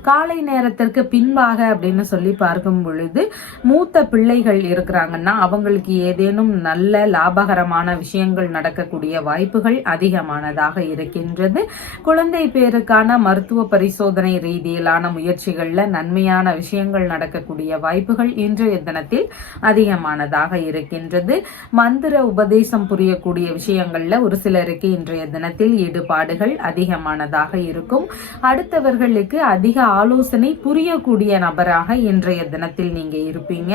காலை நேரத்திற்கு பின்பாக அப்படின்னு சொல்லி பார்க்கும் பொழுது மூத்த பிள்ளைகள் இருக்கிறாங்கன்னா அவங்களுக்கு ஏதேனும் நல்ல லாபகரமான விஷயங்கள் நடக்கக்கூடிய வாய்ப்புகள் அதிகமானதாக இருக்கின்றது. குழந்தை பேருக்கான மருத்துவ பரிசோதனை ரீதியிலான முயற்சிகள்ல நன்மையான விஷயங்கள் நடக்கக்கூடிய வாய்ப்புகள் இன்றைய தினத்தில் அதிகமானதாக இருக்கின்றது. மந்திர உபதேசம் புரியக்கூடிய விஷயங்கள்ல ஒரு சிலருக்கு இன்றைய தினத்தில் ஈடுபாடுகள் அதிகமானதாக இருக்கும். அடுத்தவர்களுக்கு அதிக ஆலோசனை புரியக்கூடிய நபராக இன்றைய தினத்தில் நீங்க இருப்பீங்க.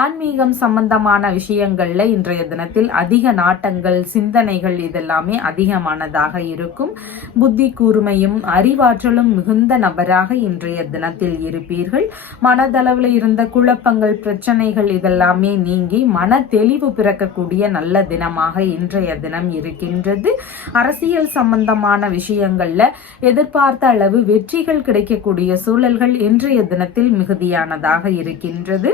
ஆன்மீகம் சம்பந்தமான விஷயங்கள்ல இன்றைய தினத்தில் அதிக நாட்டங்கள், சிந்தனைகள் இதெல்லாமே அதிகமானதாக இருக்கும். புத்தி கூர்மையும் அறிவாற்றலும் மிகுந்த நபராக இன்றைய தினத்தில் இருப்பீர்கள். மனதளவில் இருந்த குழப்பங்கள், பிரச்சனைகள் இதெல்லாம் நீங்கி மன தெளிவு பிறக்கக்கூடிய நல்ல தினமாக இன்றைய தினம் இருக்கின்றது. அரசியல் சம்பந்தமான விஷயங்கள்ல எதிர்பார்த்த அளவு வெற்றிகள் கிடைக்கக்கூடிய சூழல்கள் இன்றைய தினத்தில் மிகுதியானதாக இருக்கின்றது.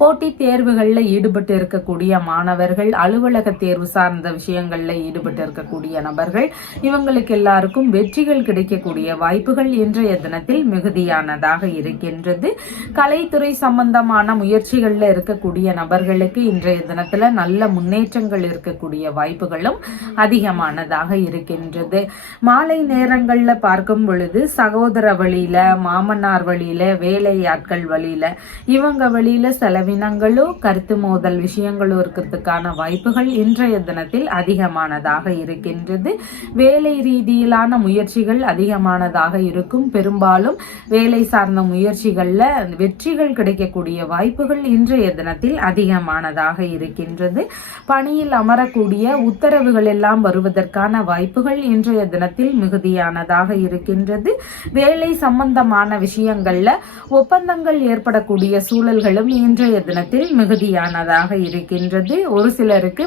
போட்டித் தேர்வுகளில் ஈடுபட்டு இருக்கக்கூடிய மாணவர்கள், அலுவலக தேர்வு சார்ந்த விஷயங்கள்ல ஈடுபட்டு இருக்கக்கூடிய நபர்கள், இவங்களுக்கு எல்லாருக்கும் வெற்றிகள் கிடைக்கக்கூடிய வாய்ப்புகள் இன்றைய தினத்தில் மிகுதியானதாக இருக்கின்றது. கலைத்துறை சம்பந்தமான முயற்சிகள்ல இருக்கக்கூடிய நபர்களுக்கு இன்றைய தினத்துல நல்ல முன்னேற்றங்கள் இருக்கக்கூடிய வாய்ப்புகளும் அதிகமானதாக இருக்கின்றது. மாலை நேரங்கள்ல பார்க்கும் பொழுது சகோதர வழியில, மாமனார் வழியில, வேலையாட்கள் வழியில, இவங்க வழியில செலவினங்களோ கருத்து மோதல் விஷயங்களோ இருக்கிறதுக்கான வாய்ப்புகள் இன்றைய தினத்தில் அதிகமானதாக இருக்கின்றது. வேலை ரீதியிலான முயற்சிகள் அதிகமானதாக இருக்கும். பெரும்பாலும் வேலை சார்ந்த முயற்சிகள்ல வெற்றிகள் கிடைக்கக்கூடிய வாய்ப்புகள் இன்றைய தினத்தில் அதிகமானதாக இருக்கின்றது. பணியில் அமரக்கூடிய உத்தரவுகள் எல்லாம் வருவதற்கான வாய்ப்புகள் இன்றைய தினத்தில் மிகுதியானதாக இருக்கின்றது. வேலை சம்பந்தமான விஷயங்கள்ல ஒப்பந்தங்கள் ஏற்படக்கூடிய சூழல்களும் இன்றைய இன்றைய தினத்தில் மிகுதியானதாக இருக்கின்றது. ஒரு சிலருக்கு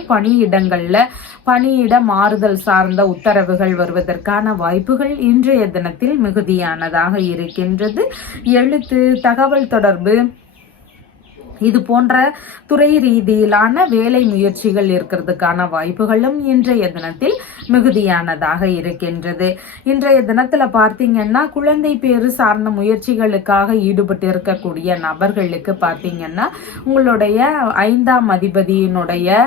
பணியிட மாறுதல் சார்ந்த உத்தரவுகள் வருவதற்கான வாய்ப்புகள் இன்றைய தினத்தில் மிகுதியானதாக இருக்கின்றது. எழுத்து, தகவல் தொடர்பு, இது போன்ற துறை ரீதியிலான வேலை முயற்சிகள் இருக்கிறதுக்கான வாய்ப்புகளும் இன்றைய தினத்தில் மிகுதியானதாக இருக்கின்றது. இன்றைய தினத்துல பார்த்தீங்கன்னா குழந்தை பேரு சார்ந்த முயற்சிகளுக்காக ஈடுபட்டு இருக்கக்கூடிய நபர்களுக்கு பார்த்தீங்கன்னா உங்களுடைய 5ஆம் அதிபதியினுடைய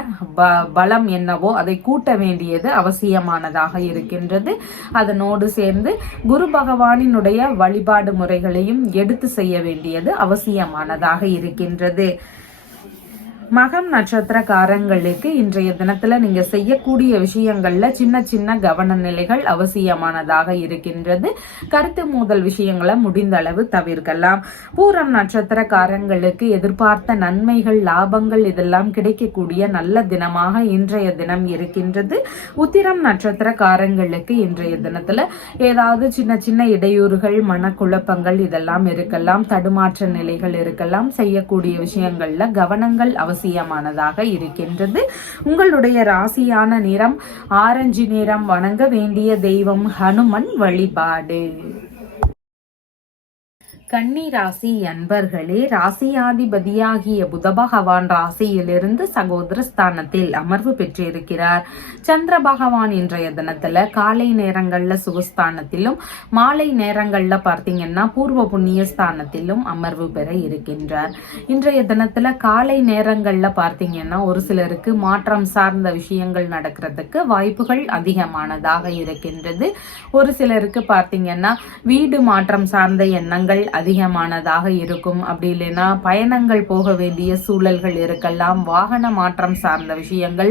பலம் என்னவோ அதை கூட்ட வேண்டியது அவசியமானதாக இருக்கின்றது. அதனோடு சேர்ந்து குரு பகவானினுடைய வழிபாடு முறைகளையும் எடுத்து செய்ய வேண்டியது அவசியமானதாக இருக்கின்றது. மகம் நட்சத்திரக்காரங்களுக்கு இன்றைய தினத்துல நீங்க செய்யக்கூடிய விஷயங்கள்ல சின்ன சின்ன கவன நிலைகள் அவசியமானதாக இருக்கின்றது. கருத்து மோதல் விஷயங்களை முடிந்த அளவு தவிர்க்கலாம். பூரம் நட்சத்திரக்காரங்களுக்கு எதிர்பார்த்த நன்மைகள், லாபங்கள் இதெல்லாம் கிடைக்கக்கூடிய நல்ல தினமாக இன்றைய தினம் இருக்கின்றது. உத்திரம் நட்சத்திரக்காரங்களுக்கு இன்றைய தினத்துல ஏதாவது சின்ன சின்ன இடையூறுகள், மனக்குழப்பங்கள் இதெல்லாம் இருக்கலாம். தடுமாற்ற நிலைகள் இருக்கலாம். செய்யக்கூடிய விஷயங்கள்ல கவனங்கள் அவசியமானதாக இருக்கின்றது. உங்களுடைய ராசியான நிறம் ஆரஞ்சு நிறம். வணங்க வேண்டிய தெய்வம் ஹனுமன் வழிபாடு. கன்னி ராசி அன்பர்களே, ராசியாதிபதியாகிய புத பகவான் ராசியிலிருந்து சகோதர ஸ்தானத்தில் அமர்வு பெற்றிருக்கிறார். சந்திர பகவான் இன்றைய தினத்துல காலை நேரங்கள்ல சுகஸ்தானத்திலும் மாலை நேரங்கள்ல பார்த்தீங்கன்னா பூர்வ புண்ணிய ஸ்தானத்திலும் அமர்வு பெற இருக்கின்றார். இன்றைய தினத்துல காலை நேரங்கள்ல பார்த்தீங்கன்னா ஒரு சிலருக்கு மாற்றம் சார்ந்த விஷயங்கள் நடக்கிறதுக்கு வாய்ப்புகள் அதிகமானதாக இருக்கின்றது. ஒரு சிலருக்கு பார்த்தீங்கன்னா வீடு மாற்றம் சார்ந்த எண்ணங்கள் அதிகமானதாக இருக்கும். அப்படி இல்லைன்னா பயணங்கள் போக வேண்டிய சூழல்கள் இருக்கலாம். வாகன மாற்றம் சார்ந்த விஷயங்கள்,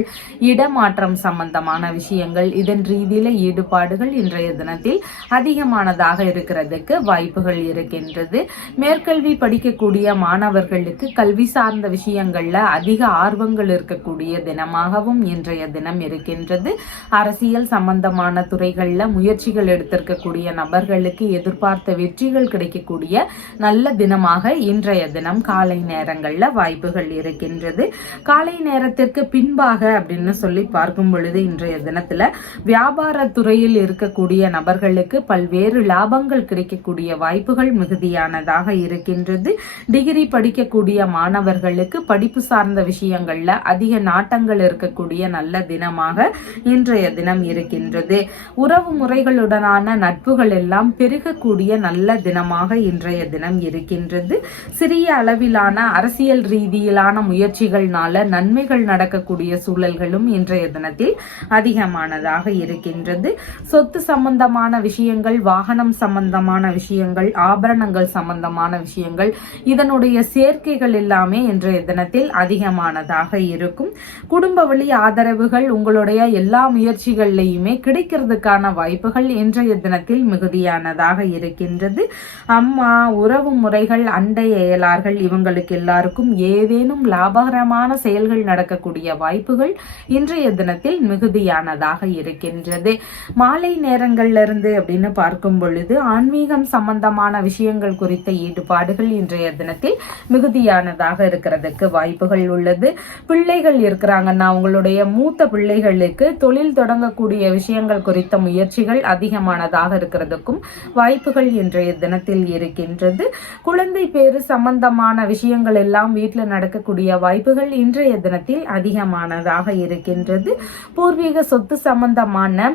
இடமாற்றம் சம்பந்தமான விஷயங்கள், இதன் ரீதியில ஈடுபாடுகள் இன்றைய தினத்தில் அதிகமானதாக இருக்கிறதுக்கு வாய்ப்புகள் இருக்கின்றது. மேற்கல்வி படிக்கக்கூடிய மாணவர்களுக்கு கல்வி சார்ந்த விஷயங்கள்ல அதிக ஆர்வங்கள் இருக்கக்கூடிய தினமாகவும் இன்றைய தினம் இருக்கின்றது. அரசியல் சம்பந்தமான துறைகள்ல முயற்சிகள் எடுத்திருக்கக்கூடிய நபர்களுக்கு எதிர்பார்த்த வெற்றிகள் கிடைக்கக்கூடிய நல்ல தினமாக இன்றைய தினம் காலை நேரங்கள்ல வாய்ப்புகள் இருக்கின்றது. காலை நேரத்திற்கு பின்பாக அப்படின்னு சொல்லி பார்க்கும் பொழுது இன்றைய தினத்துல வியாபார துறையில் இருக்கக்கூடிய நபர்களுக்கு பல்வேறு லாபங்கள் கிடைக்கக்கூடிய வாய்ப்புகள் மிகுதியானதாக இருக்கின்றது. டிகிரி படிக்கக்கூடிய மாணவர்களுக்கு படிப்பு சார்ந்த விஷயங்கள்ல அதிக நாட்டங்கள் இருக்கக்கூடிய நல்ல தினமாக இன்றைய தினம் இருக்கின்றது. உறவு முறைகளுடனான நட்புகள் எல்லாம் பெருகக்கூடிய நல்ல தினமாக இன்றைய தினம் இருக்கின்றது. சிறிய அளவிலான அரசியல் ரீதியிலான முயற்சிகள்னால நன்மைகள் நடக்கக்கூடிய சூழல்களும் இன்றைய தினத்தில் அதிகமானதாக இருக்கின்றது. சொத்து சம்பந்தமான விஷயங்கள், வாகனம் சம்பந்தமான விஷயங்கள், ஆபரணங்கள் சம்பந்தமான விஷயங்கள், இதனுடைய சேர்க்கைகள் எல்லாமே இன்றைய தினத்தில் அதிகமானதாக இருக்கும். குடும்ப வழி ஆதரவுகள் உங்களுடைய எல்லா முயற்சிகள்லையுமே கிடைக்கிறதுக்கான வாய்ப்புகள் இன்றைய தினத்தில் மிகுதியானதாக இருக்கின்றது. அம்மா, உறவு முறைகள், அண்டை அயலார்கள் இவங்களுக்கு எல்லாருக்கும் ஏதேனும் லாபகரமான செயல்கள் நடக்கக்கூடிய வாய்ப்புகள் இன்றைய தினத்தில் மிகுதியானதாக இருக்கின்றது. மாலை நேரங்கள்ல இருந்து அப்படின்னு பார்க்கும் பொழுது ஆன்மீகம் சம்பந்தமான விஷயங்கள் குறித்த ஈடுபாடுகள் இன்றைய தினத்தில் மிகுதியானதாக இருக்கிறதுக்கு வாய்ப்புகள் உள்ளது. பிள்ளைகள் இருக்கிறாங்கன்னா உங்களுடைய மூத்த பிள்ளைகளுக்கு தொழில் தொடங்கக்கூடிய விஷயங்கள் குறித்த முயற்சிகள் அதிகமானதாக இருக்கிறதுக்கும் வாய்ப்புகள் இன்றைய தினத்தில் இருக்கின்றது. குழந்தை பேரு சம்பந்தமான விஷயங்கள் எல்லாம் வீட்டில் நடக்கக்கூடிய வாய்ப்புகள் இன்றைய தினத்தில் அதிகமானதாக இருக்கின்றது. பூர்வீக சொத்து சம்பந்தமான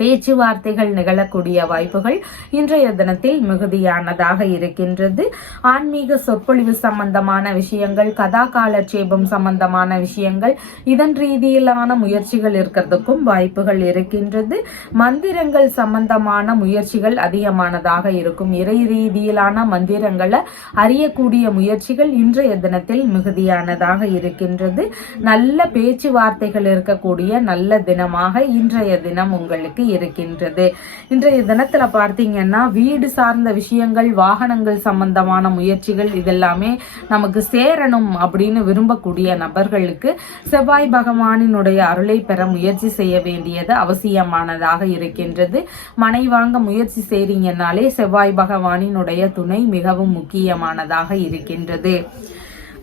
பேச்சுவார்த்தைகள் நிகழக்கூடிய வாய்ப்புகள் இன்றைய தினத்தில் மிகுதியானதாக இருக்கின்றது. ஆன்மீக சொற்பொழிவு சம்பந்தமான விஷயங்கள், கதா காலட்சேபம் சம்பந்தமான விஷயங்கள், இதன் ரீதியிலான முயற்சிகள் இருக்கிறதுக்கும் வாய்ப்புகள் இருக்கின்றது. மந்திரங்கள் சம்பந்தமான முயற்சிகள் அதிகமானதாக இருக்கும். இறை ரீதியிலான மந்திரங்களை அறியக்கூடிய முயற்சிகள் இன்றைய தினத்தில் மிகுதியானதாக இருக்கின்றது. நல்ல பேச்சுவார்த்தைகள் இருக்கக்கூடிய நல்ல தினமாக இன்றைய தினம் உங்களுக்கு இருக்கின்றது. இன்றைய தினத்துல பார்த்தீங்கன்னா வீடு சார்ந்த விஷயங்கள், வாகனங்கள் சம்பந்தமான முயற்சிகள் இதெல்லாமே நமக்கு சேரணும் அப்படின்னு விரும்பக்கூடிய நபர்களுக்கு செவ்வாய் பகவானினுடைய அருளை பெற முயற்சி செய்ய வேண்டியது அவசியமானதாக இருக்கின்றது. மனை வாங்க முயற்சி செய்றீங்கன்னாலே செவ்வாய் பகவானினுடைய துணை மிகவும் முக்கியமானதாக இருக்கின்றது.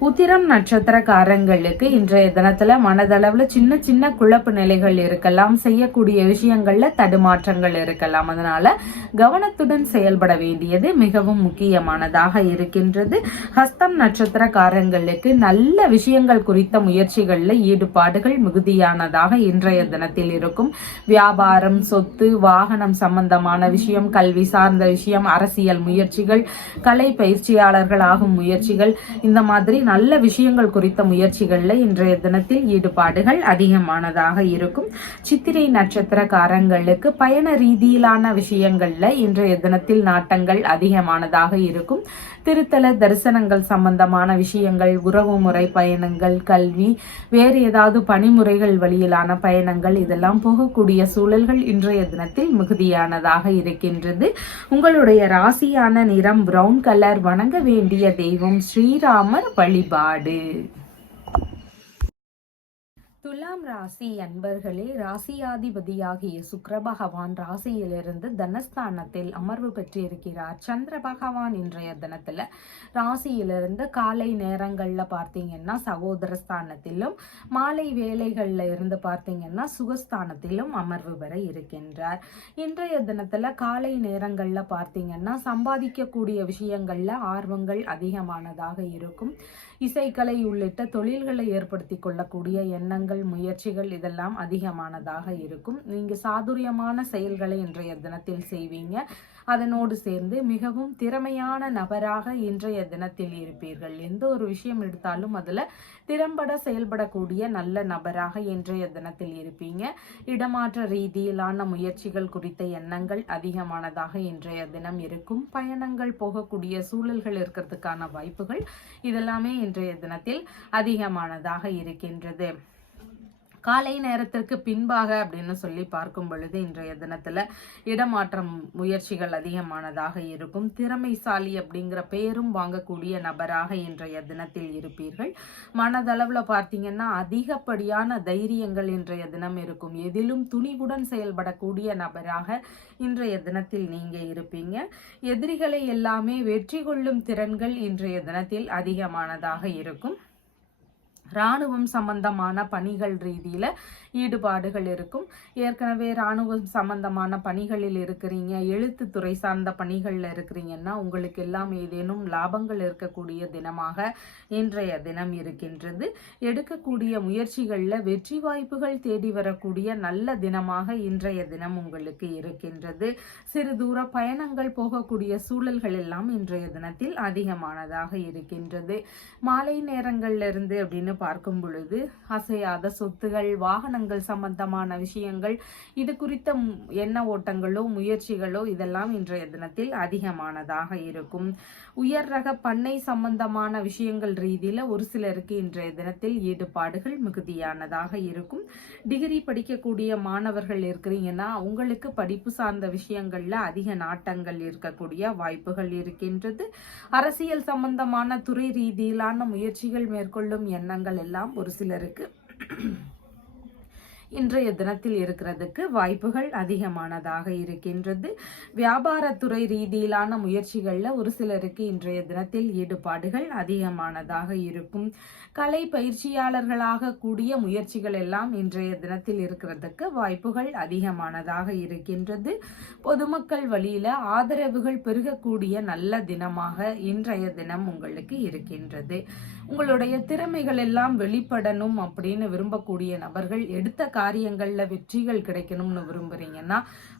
உத்திரம் நட்சத்திரக்காரங்களுக்கு இன்றைய தினத்துல மனதளவுல சின்ன சின்ன குழப்ப நிலைகள் இருக்கலாம், செய்யக்கூடிய விஷயங்கள்ல தடுமாற்றங்கள் இருக்கலாம். அதனால கவனத்துடன் செயல்பட வேண்டியது மிகவும் முக்கியமானதாக இருக்கின்றது. ஹஸ்தம் நட்சத்திரக்காரங்களுக்கு நல்ல விஷயங்கள் குறித்த முயற்சிகள்ல ஈடுபாடுகள் மிகுதியானதாக இன்றைய தினத்தில் இருக்கும். வியாபாரம், சொத்து, வாகனம் சம்பந்தமான விஷயம், கல்வி சார்ந்த விஷயம், அரசியல் முயற்சிகள், கலை பயிற்சியாளர்கள் ஆகும் முயற்சிகள், இந்த மாதிரி நல்ல விஷயங்கள் குறித்த முயற்சிகள்ல இன்றைய தினத்தில் ஈடுபாடுகள் அதிகமானதாக இருக்கும். சித்திரை நட்சத்திரக்காரங்களுக்கு பயண ரீதியிலான விஷயங்கள்ல இன்றைய தினத்தில் நாட்டங்கள் அதிகமானதாக இருக்கும். திருத்தல தரிசனங்கள் சம்பந்தமான விஷயங்கள், உறவு முறை பயணங்கள், கல்வி, வேறு ஏதாவது பணிமுறைகள் வழியிலான பயணங்கள், இதெல்லாம் போகக்கூடிய சூழல்கள் இன்றைய தினத்தில் மிகுதியானதாக இருக்கின்றது. உங்களுடைய ராசியான நிறம் பிரவுன் கலர். வணங்க வேண்டிய தெய்வம் ஸ்ரீராமர் வழிபாடு. துலாம் ராசி அன்பர்களே, ராசியாதிபதியாகிய சுக்கிர பகவான் ராசியிலிருந்து தனஸ்தானத்தில் அமர்வு பெற்றிருக்கிறார். சந்திர பகவான் இன்றைய தினத்துல ராசியிலிருந்து காலை நேரங்கள்ல பார்த்தீங்கன்னா சகோதர ஸ்தானத்திலும், மாலை வேளைகள்ல இருந்து பார்த்தீங்கன்னா சுகஸ்தானத்திலும் அமர்வு பெற இருக்கின்றார். இன்றைய தினத்துல காலை நேரங்கள்ல பார்த்தீங்கன்னா சம்பாதிக்கக்கூடிய விஷயங்கள்ல ஆர்வங்கள் அதிகமானதாக இருக்கும். இசைக்கலை உள்ளிட்ட தொழில்களை ஏற்படுத்தி கொள்ளக்கூடிய எண்ணங்கள், முயற்சிகள் இதெல்லாம் அதிகமானதாக இருக்கும். நீங்க சாதுரியமான செயல்களை இன்றைய தினத்தில் செய்வீங்க. அதனோடு சேர்ந்து மிகவும் திறமையான நபராக இன்றைய தினத்தில் இருப்பீர்கள். எந்த ஒரு விஷயம் எடுத்தாலும் அதுல திறம்பட செயல்படக்கூடிய நல்ல நபராக இன்றைய தினத்தில் இருப்பீங்க. இடமாற்ற ரீதியிலான முயற்சிகள் குறித்த எண்ணங்கள் அதிகமானதாக இன்றைய தினம் இருக்கும். பயணங்கள் போகக்கூடிய சூழல்கள் இருக்கிறதுக்கான வாய்ப்புகள் இதெல்லாமே இன்றைய தினத்தில் அதிகமானதாக இருக்கின்றது. காலை நேரத்திற்கு பின்பாக அப்படின்னு சொல்லி பார்க்கும் பொழுது இன்றைய தினத்துல இடமாற்றம் முயற்சிகள் அதிகமானதாக இருக்கும். திறமைசாலி அப்படிங்கிற பெயரும் வாங்கக்கூடிய நபராக இன்றைய தினத்தில் இருப்பீர்கள். மனதளவுல பார்த்தீங்கன்னா அதிகப்படியான தைரியங்கள் இன்றைய தினம் இருக்கும். எதிலும் துணிவுடன் செயல்படக்கூடிய நபராக இன்றைய தினத்தில் நீங்க இருப்பீங்க. எதிரிகளை எல்லாமே வெற்றி கொள்ளும் திறன்கள் இன்றைய தினத்தில் அதிகமானதாக இருக்கும். இராணுவம் சம்பந்தமான பணிகள் ரீதியில ஈடுபாடுகள் இருக்கும். ஏற்கனவே இராணுவம் சம்பந்தமான பணிகளில் இருக்கிறீங்க, எழுத்துத்துறை சார்ந்த பணிகள்ல இருக்கிறீங்கன்னா உங்களுக்கு எல்லாம் ஏதேனும் லாபங்கள் இருக்கக்கூடிய தினமாக இன்றைய தினம் இருக்கின்றது. எடுக்கக்கூடிய முயற்சிகள்ல வெற்றி வாய்ப்புகள் தேடி வரக்கூடிய நல்ல தினமாக இன்றைய தினம் உங்களுக்கு இருக்கின்றது. சிறு தூர பயணங்கள் போகக்கூடிய சூழல்கள் எல்லாம் இன்றைய தினத்தில் அதிகமானதாக இருக்கின்றது. மாலை நேரங்கள்ல இருந்து அப்படின்னு பார்க்கும் பொழுது அசையாத சொத்துகள், வாகனங்கள் சம்பந்தமான விஷயங்கள், இது குறித்த எண்ண ஓட்டங்களோ முயற்சிகளோ இதெல்லாம் இன்றைய தினத்தில் அதிகமானதாக இருக்கும். உயர் ரக பண்ணை சம்பந்தமான விஷயங்கள் ரீதியில ஒரு சிலருக்கு இன்றைய தினத்தில் ஈடுபாடுகள் மிகுதியானதாக இருக்கும். டிகிரி படிக்கக்கூடிய மாணவர்கள் இருக்கிறீங்கன்னா உங்களுக்கு படிப்பு சார்ந்த விஷயங்கள்ல அதிக நாட்டங்கள் இருக்கக்கூடிய வாய்ப்புகள் இருக்கின்றது. அரசியல் சம்பந்தமான துறை ரீதியிலான முயற்சிகள் மேற்கொள்ளும் எண்ணங்கள் எல்லாம் ஒரு சிலருக்கு இன்றைய தினத்தில் இருக்கிறதுக்கு வாய்ப்புகள் அதிகமானதாக இருக்கின்றது. வியாபாரத்துறை ரீதியிலான முயற்சிகள்ல ஒரு சிலருக்கு இன்றைய தினத்தில் ஈடுபாடுகள் அதிகமானதாக இருக்கும். கலை பயிற்சியாளர்களாக கூடிய முயற்சிகள் எல்லாம் இன்றைய தினத்தில் இருக்கிறதுக்கு வாய்ப்புகள் அதிகமானதாக இருக்கின்றது. பொதுமக்கள் வழியில ஆதரவுகள் பெருகக்கூடிய நல்ல தினமாக இன்றைய தினம் உங்களுக்கு இருக்கின்றது. உங்களுடைய திறமைகள் எல்லாம் வெளிப்படணும் அப்படின்னு விரும்பக்கூடிய நபர்கள், எடுத்த காரியங்கள்ல வெற்றிகள் கிடைக்கணும்னு விரும்புறீங்கன்னா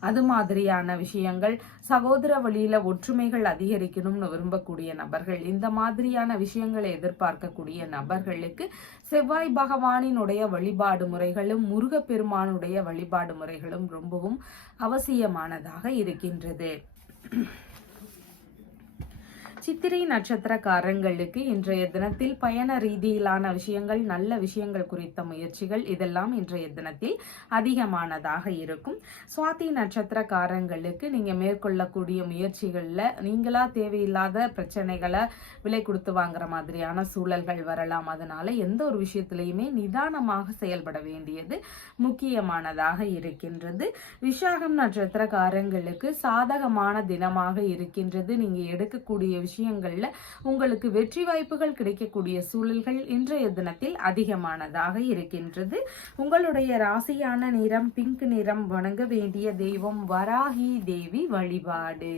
அது மாதிரியான விஷயங்கள், சகோதர வழியில ஒற்றுமைகள் அதிகரிக்கணும்னு விரும்பக்கூடிய நபர்கள், இந்த மாதிரியான விஷயங்களை எதிர்பார்க்கக்கூடிய நபர்களுக்கு செவ்வாய் பகவானினுடைய வழிபாடு முறைகளும் முருகப்பெருமானுடைய வழிபாடு முறைகளும் ரொம்பவும் அவசியமானதாக இருக்கின்றது. சித்திரை நட்சத்திரக்காரங்களுக்கு இன்றைய தினத்தில் பயண ரீதியிலான விஷயங்கள், நல்ல விஷயங்கள் குறித்த முயற்சிகள் இதெல்லாம் இன்றைய தினத்தில் அதிகமானதாக இருக்கும். சுவாதி நட்சத்திரக்காரங்களுக்கு நீங்க மேற்கொள்ளக்கூடிய முயற்சிகள்ல நீங்களா தேவையில்லாத பிரச்சனைகளை விலை கொடுத்து வாங்குற மாதிரியான சூழல்கள் வரலாம். அதனால எந்த ஒரு விஷயத்திலையுமே நிதானமாக செயல்பட வேண்டியது முக்கியமானதாக இருக்கின்றது. விசாகம் நட்சத்திரக்காரங்களுக்கு சாதகமான தினமாக இருக்கின்றது. நீங்க எடுக்கக்கூடிய விஷயங்கள்ல உங்களுக்கு வெற்றி வாய்ப்புகள் கிடைக்கக்கூடிய சூழல்கள் இன்றைய தினத்தில் அதிகமானதாக இருக்கின்றது. உங்களுடைய ராசியான நிறம் பிங்க் நிறம். வணங்க வேண்டிய தெய்வம் வராகி தேவி வழிபாடு.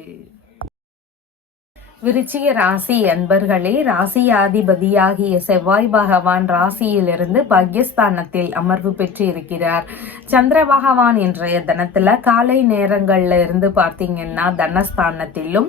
விருச்சிக ராசி அன்பர்களே, ராசியாதிபதியாகிய செவ்வாய் பகவான் ராசியிலிருந்து பாக்யஸ்தானத்தில் அமர்வு பெற்று இருக்கிறார். சந்திர பகவான் இன்றைய தினத்துல காலை நேரங்கள்ல இருந்து பார்த்தீங்கன்னா தனஸ்தானத்திலும்,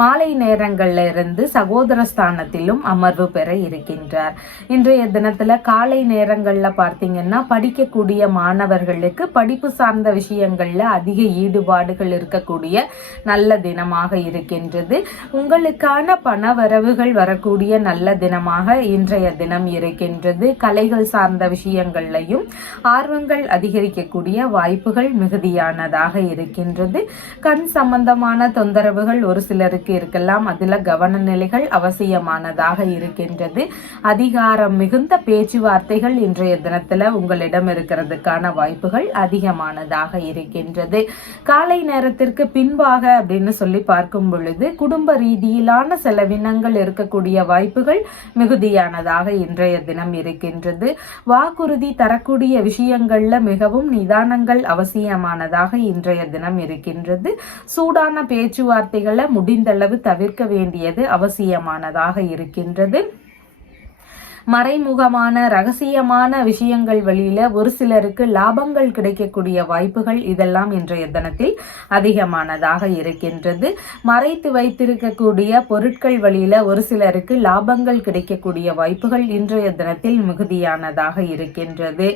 மாலை நேரங்கள்ல இருந்து சகோதர ஸ்தானத்திலும் அமர்வு பெற இருக்கின்றார். இன்றைய தினத்துல காலை நேரங்கள்ல பார்த்தீங்கன்னா படிக்கக்கூடிய மாணவர்களுக்கு படிப்பு சார்ந்த விஷயங்கள்ல அதிக ஈடுபாடுகள் இருக்கக்கூடிய நல்ல தினமாக இருக்கின்றது. உங்களுக்கு பண வரவுகள் வரக்கூடிய நல்ல தினமாக இன்றைய தினம் இருக்கின்றது. கலைகள் சார்ந்த விஷயங்களையும் ஆர்வங்கள் அதிகரிக்கக்கூடிய வாய்ப்புகள் மிகுதியானதாக இருக்கின்றது. கண் சம்பந்தமான தொந்தரவுகள் ஒரு சிலருக்கு இருக்கலாம், அதுல கவன நிலைகள் அவசியமானதாக இருக்கின்றது. அதிகாரம் மிகுந்த பேச்சுவார்த்தைகள் இன்றைய தினத்துல உங்களிடம் இருக்கிறதுக்கான வாய்ப்புகள் அதிகமானதாக இருக்கின்றது. காலை நேரத்திற்கு பின்பாக அப்படின்னு சொல்லி பார்க்கும் பொழுது குடும்ப ரீதியிலான செலவினங்கள் இருக்கக்கூடிய வாய்ப்புகள் மிகுதியானதாக இன்றைய தினம் இருக்கின்றது. வாக்குறுதி தரக்கூடிய விஷயங்கள்ல மிகவும் நிதானங்கள் அவசியமானதாக இன்றைய தினம் இருக்கின்றது. சூடான பேச்சுவார்த்தைகளை முடிந்தளவு தவிர்க்க வேண்டியது அவசியமானதாக இருக்கின்றது. மறைமுகமான ரகசியமான விஷயங்கள் வழியில ஒரு சிலருக்கு லாபங்கள் கிடைக்கக்கூடிய வாய்ப்புகள் இதெல்லாம் இன்றைய தினத்தில் அதிகமானதாக இருக்கின்றது. மறைத்து வைத்திருக்கக்கூடிய பொருட்கள் வழியில ஒரு சிலருக்கு லாபங்கள் கிடைக்கக்கூடிய வாய்ப்புகள் இன்றைய தினத்தில் மிகுதியானதாக இருக்கின்றது.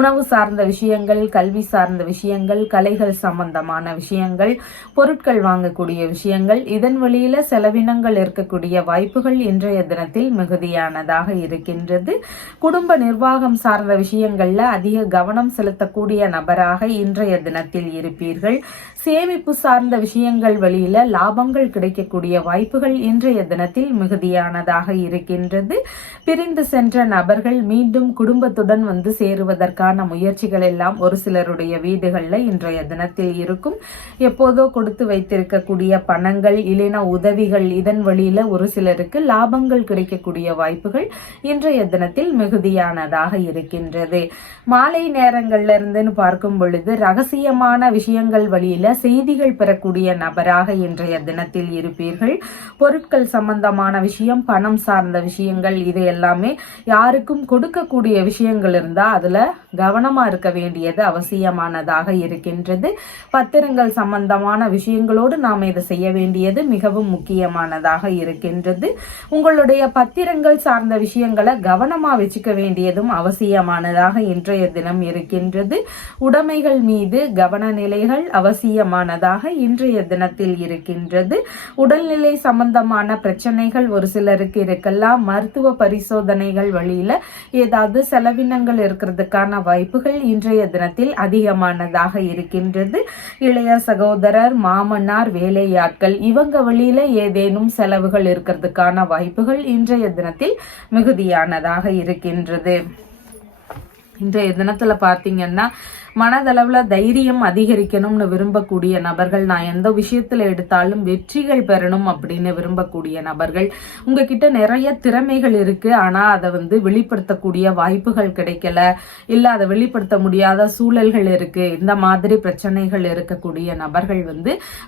உணவு சார்ந்த விஷயங்கள், கல்வி சார்ந்த விஷயங்கள், கலைகள் சம்பந்தமான விஷயங்கள், பொருட்கள் வாங்கக்கூடிய விஷயங்கள், இதன் வழியில செலவினங்கள் இருக்கக்கூடிய வாய்ப்புகள் இன்றைய தினத்தில் மிகுதியானதாக இருக்கின்றது. குடும்ப நிர்வாகம் சார்ந்த விஷயங்கள்ல அதிக கவனம் செலுத்தக்கூடிய நபராக இன்றைய தினத்தில் இருப்பீர்கள். சேமிப்பு சார்ந்த விஷயங்கள் வழியில லாபங்கள் கிடைக்கக்கூடிய வாய்ப்புகள் இன்றைய தினத்தில் மிகுதியானதாக இருக்கின்றது. பிரிந்து சென்ற நபர்கள் மீண்டும் குடும்பத்துடன் வந்து சேருவதற்கான முயற்சிகள் எல்லாம் ஒரு சிலருடைய வீடுகள்ல இன்றைய தினத்தில் இருக்கும். எப்போதோ கொடுத்து வைத்திருக்கக்கூடிய பணங்கள், இல்லைனா உதவிகள், இதன் வழியில ஒரு சிலருக்கு லாபங்கள் கிடைக்கக்கூடிய வாய்ப்புகள் இன்றைய தினத்தில் மிகுதியானதாக இருக்கின்றது. மாலை நேரங்கள்ல இருந்துன்னு பார்க்கும் பொழுது ரகசியமான விஷயங்கள் வழியில செய்திகள் பெறக்கூடிய நபராக இன்றைய தினத்தில் இருப்பீர்கள். பொருட்கள் சம்பந்தமான விஷயம், பணம் சார்ந்த விஷயங்கள், இது எல்லாமே யாருக்கும் கொடுக்கக்கூடிய விஷயங்கள் இருந்தா அதுல கவனமா இருக்க வேண்டியது அவசியமானதாக இருக்கின்றது. பத்திரங்கள் சம்பந்தமான விஷயங்களோடு நாம் இதை செய்ய வேண்டியது மிகவும் முக்கியமானதாக இருக்கின்றது. உங்களுடைய பத்திரங்கள் சார்ந்த விஷயங்களை கவனமா வச்சுக்க வேண்டியதும் அவசியமானதாக இன்றைய தினம் இருக்கின்றது. உடைமைகள் மீது கவன நிலைகள் அவசியமானதாக இன்றைய தினத்தில் இருக்கின்றது. உடல்நிலை சம்பந்தமான பிரச்சனைகள் ஒரு சிலருக்கு இருக்கலாம். மருத்துவ பரிசோதனைகள் வழியில ஏதாவது செலவினங்கள் இருக்கிறதுக்கான வாய்ப்புகள் இன்றைய தினத்தில் அதிகமானதாக இருக்கின்றது. இளைய சகோதரர், மாமனார், வேலையாட்கள் இவங்க வழியில ஏதேனும் செலவுகள் இருக்கிறதுக்கான வாய்ப்புகள் இன்றைய தினத்தில் மிகுதியானதாக இருக்கின்றது. இன்றைய தினத்துல பாத்தீங்கன்னா மனதளவுல தைரியம் அதிகரிக்கணும்னு விரும்பக்கூடிய நபர்கள், நான் எந்த விஷயத்துல எடுத்தாலும் வெற்றிகள் பெறணும் அப்படின்னு விரும்பக்கூடிய நபர்கள், உங்ககிட்ட நிறைய திறமைகள் இருக்கு, ஆனா அதை வெளிப்படுத்தக்கூடிய வாய்ப்புகள் கிடைக்கல, இல்ல அதை வெளிப்படுத்த முடியாத சூழல்கள் இருக்கு, இந்த மாதிரி பிரச்சனைகள் இருக்கக்கூடிய நபர்கள்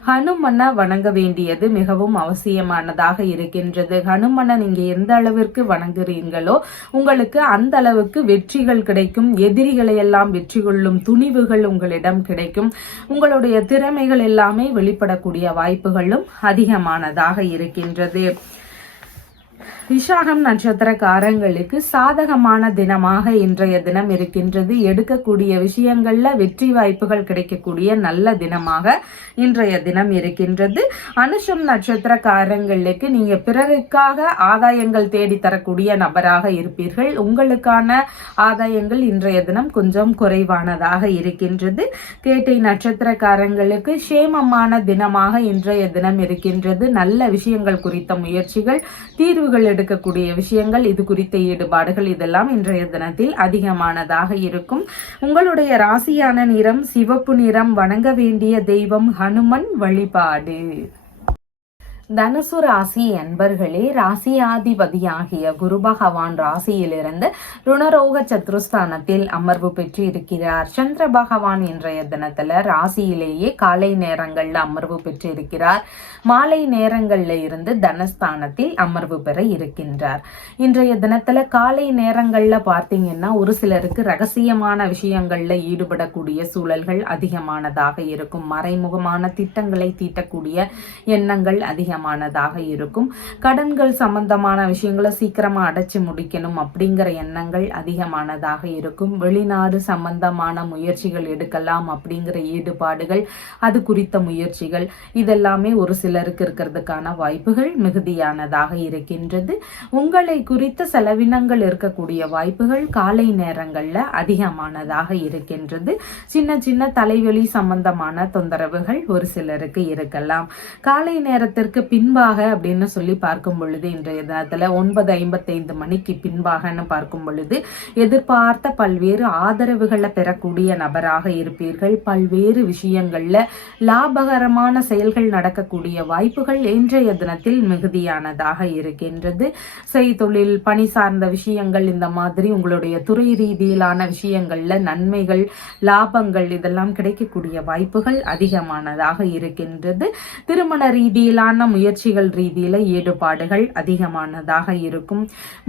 ஹனுமனை வணங்க வேண்டியது மிகவும் அவசியமானதாக இருக்கின்றது. ஹனுமனை நீங்க எந்த அளவிற்கு வணங்குறீங்களோ உங்களுக்கு அந்த அளவுக்கு வெற்றிகள் கிடைக்கும். எதிரிகளை எல்லாம் வெற்றி கொள்ளும் துணிவுகள் உங்களிடம் கிடைக்கும். உங்களுடைய திறமைகள் எல்லாமே வெளிப்படக்கூடிய வாய்ப்புகளும் அதிகமானதாக இருக்கின்றது. விசாகம் நட்சத்திரக்காரங்களுக்கு சாதகமான தினமாக இன்றைய தினம் இருக்கின்றது. எடுக்கக்கூடிய விஷயங்கள்ல வெற்றி வாய்ப்புகள் கிடைக்கக்கூடிய நல்ல தினமாக இன்றைய தினம் இருக்கின்றது. அனுஷம் நட்சத்திரக்காரங்களுக்கு நீங்க பிறருக்காக ஆதாயங்கள் தேடி தரக்கூடிய நபராக இருப்பீர்கள். உங்களுக்கான ஆதாயங்கள் இன்றைய தினம் கொஞ்சம் குறைவானதாக இருக்கின்றது. கேட்டை நட்சத்திரக்காரங்களுக்கு சேமமான தினமாக இன்றைய தினம் இருக்கின்றது. நல்ல விஷயங்கள் குறித்த முயற்சிகள், தீர்வுகள் எடுக்கக்கூடிய விஷயங்கள், இது குறித்த ஈடுபாடுகள் இதெல்லாம் இன்றைய தினத்தில் அதிகமானதாக இருக்கும். உங்களுடைய ராசியான நிறம் சிவப்பு நிறம். வணங்க வேண்டிய தெய்வம் ஹனுமன் வழிபாடு. தனுசு ராசி அன்பர்களே, ராசியாதிபதியாகிய குரு பகவான் ராசியிலிருந்து ருணரோக சத்ருஸ்தானத்தில் அமர்வு பெற்று இருக்கிறார். சந்திர பகவான் இன்றைய தினத்துல ராசியிலேயே காலை நேரங்கள்ல அமர்வு பெற்று இருக்கிறார். மாலை நேரங்கள்ல இருந்து தனஸ்தானத்தில் அமர்வு பெற இருக்கின்றார். இன்றைய தினத்துல காலை நேரங்கள்ல பார்த்தீங்கன்னா ஒரு சிலருக்கு ரகசியமான விஷயங்கள்ல ஈடுபடக்கூடிய சூழல்கள் அதிகமானதாக இருக்கும். மறைமுகமான திட்டங்களை தீட்டக்கூடிய எண்ணங்கள் அதிகமானதாக இருக்கும். கடன்கள் சம்பந்தமான விஷயங்களை சீக்கிரமா அடைச்சு முடிக்கணும் அப்படிங்கிற எண்ணங்கள் அதிகமானதாக இருக்கும். வெளிநாடு சம்பந்தமான முயற்சிகள் எடுக்கலாம் அப்படிங்கிற ஈடுபாடுகள், அது குறித்த முயற்சிகள் இதெல்லாமே ஒரு சிலருக்கு இருக்கிறதுக்கான வாய்ப்புகள் மிகுதியானதாக இருக்கின்றது. உங்களை குறித்த செலவினங்கள் இருக்கக்கூடிய வாய்ப்புகள் காலை நேரங்கள்ல அதிகமானதாக இருக்கின்றது. சின்ன சின்ன தலைவலி சம்பந்தமான தொந்தரவுகள் ஒரு சிலருக்கு இருக்கலாம். காலை நேரத்திற்கு பின்பாக அப்படின்னு சொல்லி பார்க்கும் பொழுது இன்றைய தினத்துல 9:55 மணிக்கு பின்பாகன்னு பார்க்கும் பொழுது எதிர்பார்த்த பல்வேறு ஆதரவுகளை பெறக்கூடிய நபராக இருப்பீர்கள். பல்வேறு விஷயங்கள்ல லாபகரமான செயல்கள் நடக்கக்கூடிய வாய்ப்புகள் இன்றைய தினத்தில் மிகுதியானதாக இருக்கின்றது. செய்தொழில், பணி சார்ந்த விஷயங்கள், இந்த மாதிரி உங்களுடைய துறை ரீதியிலான விஷயங்கள்ல நன்மைகள், லாபங்கள் இதெல்லாம் கிடைக்கக்கூடிய வாய்ப்புகள் அதிகமானதாக இருக்கின்றது. திருமண ரீதியிலான முயற்சிகள் ரீதியில ஈடுபாடுகள் அதிகமானதாக இருக்கும்.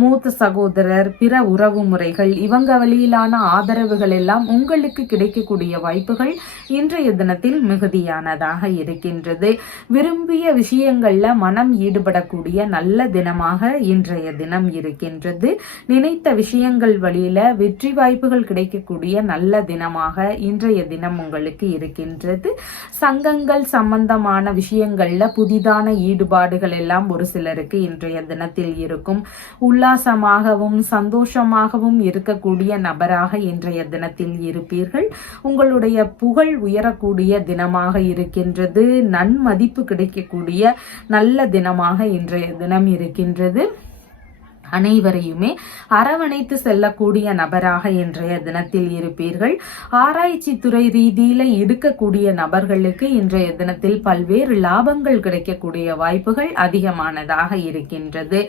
மூத்த சகோதரர், பிற உறவு முறைகள் இவங்க வழியிலான ஆதரவுகள் எல்லாம் உங்களுக்கு கிடைக்கக்கூடிய வாய்ப்புகள் இன்றைய தினத்தில் மிகுதியானதாக இருக்கின்றது. விரும்பிய விஷயங்கள்ல மனம் ஈடுபடக்கூடிய நல்ல தினமாக இன்றைய தினம் இருக்கின்றது. நினைத்த விஷயங்கள் வழியில வெற்றி வாய்ப்புகள் கிடைக்கக்கூடிய நல்ல தினமாக இன்றைய தினம் உங்களுக்கு இருக்கின்றது. சங்கங்கள் சம்பந்தமான விஷயங்கள்ல புதிதான ஈடுபாடுகள் எல்லாம் ஒரு சிலருக்கு இன்றைய தினத்தில் இருக்கும். உல்லாசமாகவும் சந்தோஷமாகவும் இருக்கக்கூடிய நபராக இன்றைய தினத்தில் இருப்பீர்கள். உங்களுடைய புகழ் உயரக்கூடிய தினமாக இருக்கின்றது. நன்மதிப்பு கிடைக்கக்கூடிய நல்ல தினமாக இன்றைய தினம் இருக்கின்றது. அனைவரையுமே அரவணைத்து செல்லக்கூடிய நபராக இன்றைய தினத்தில் இருப்பீர்கள். ஆராய்ச்சி துறை ரீதியில இருக்கக்கூடிய நபர்களுக்கு இன்றைய தினத்தில் பல்வேறு லாபங்கள் கிடைக்கக்கூடிய வாய்ப்புகள் அதிகமானதாக இருக்கின்றது.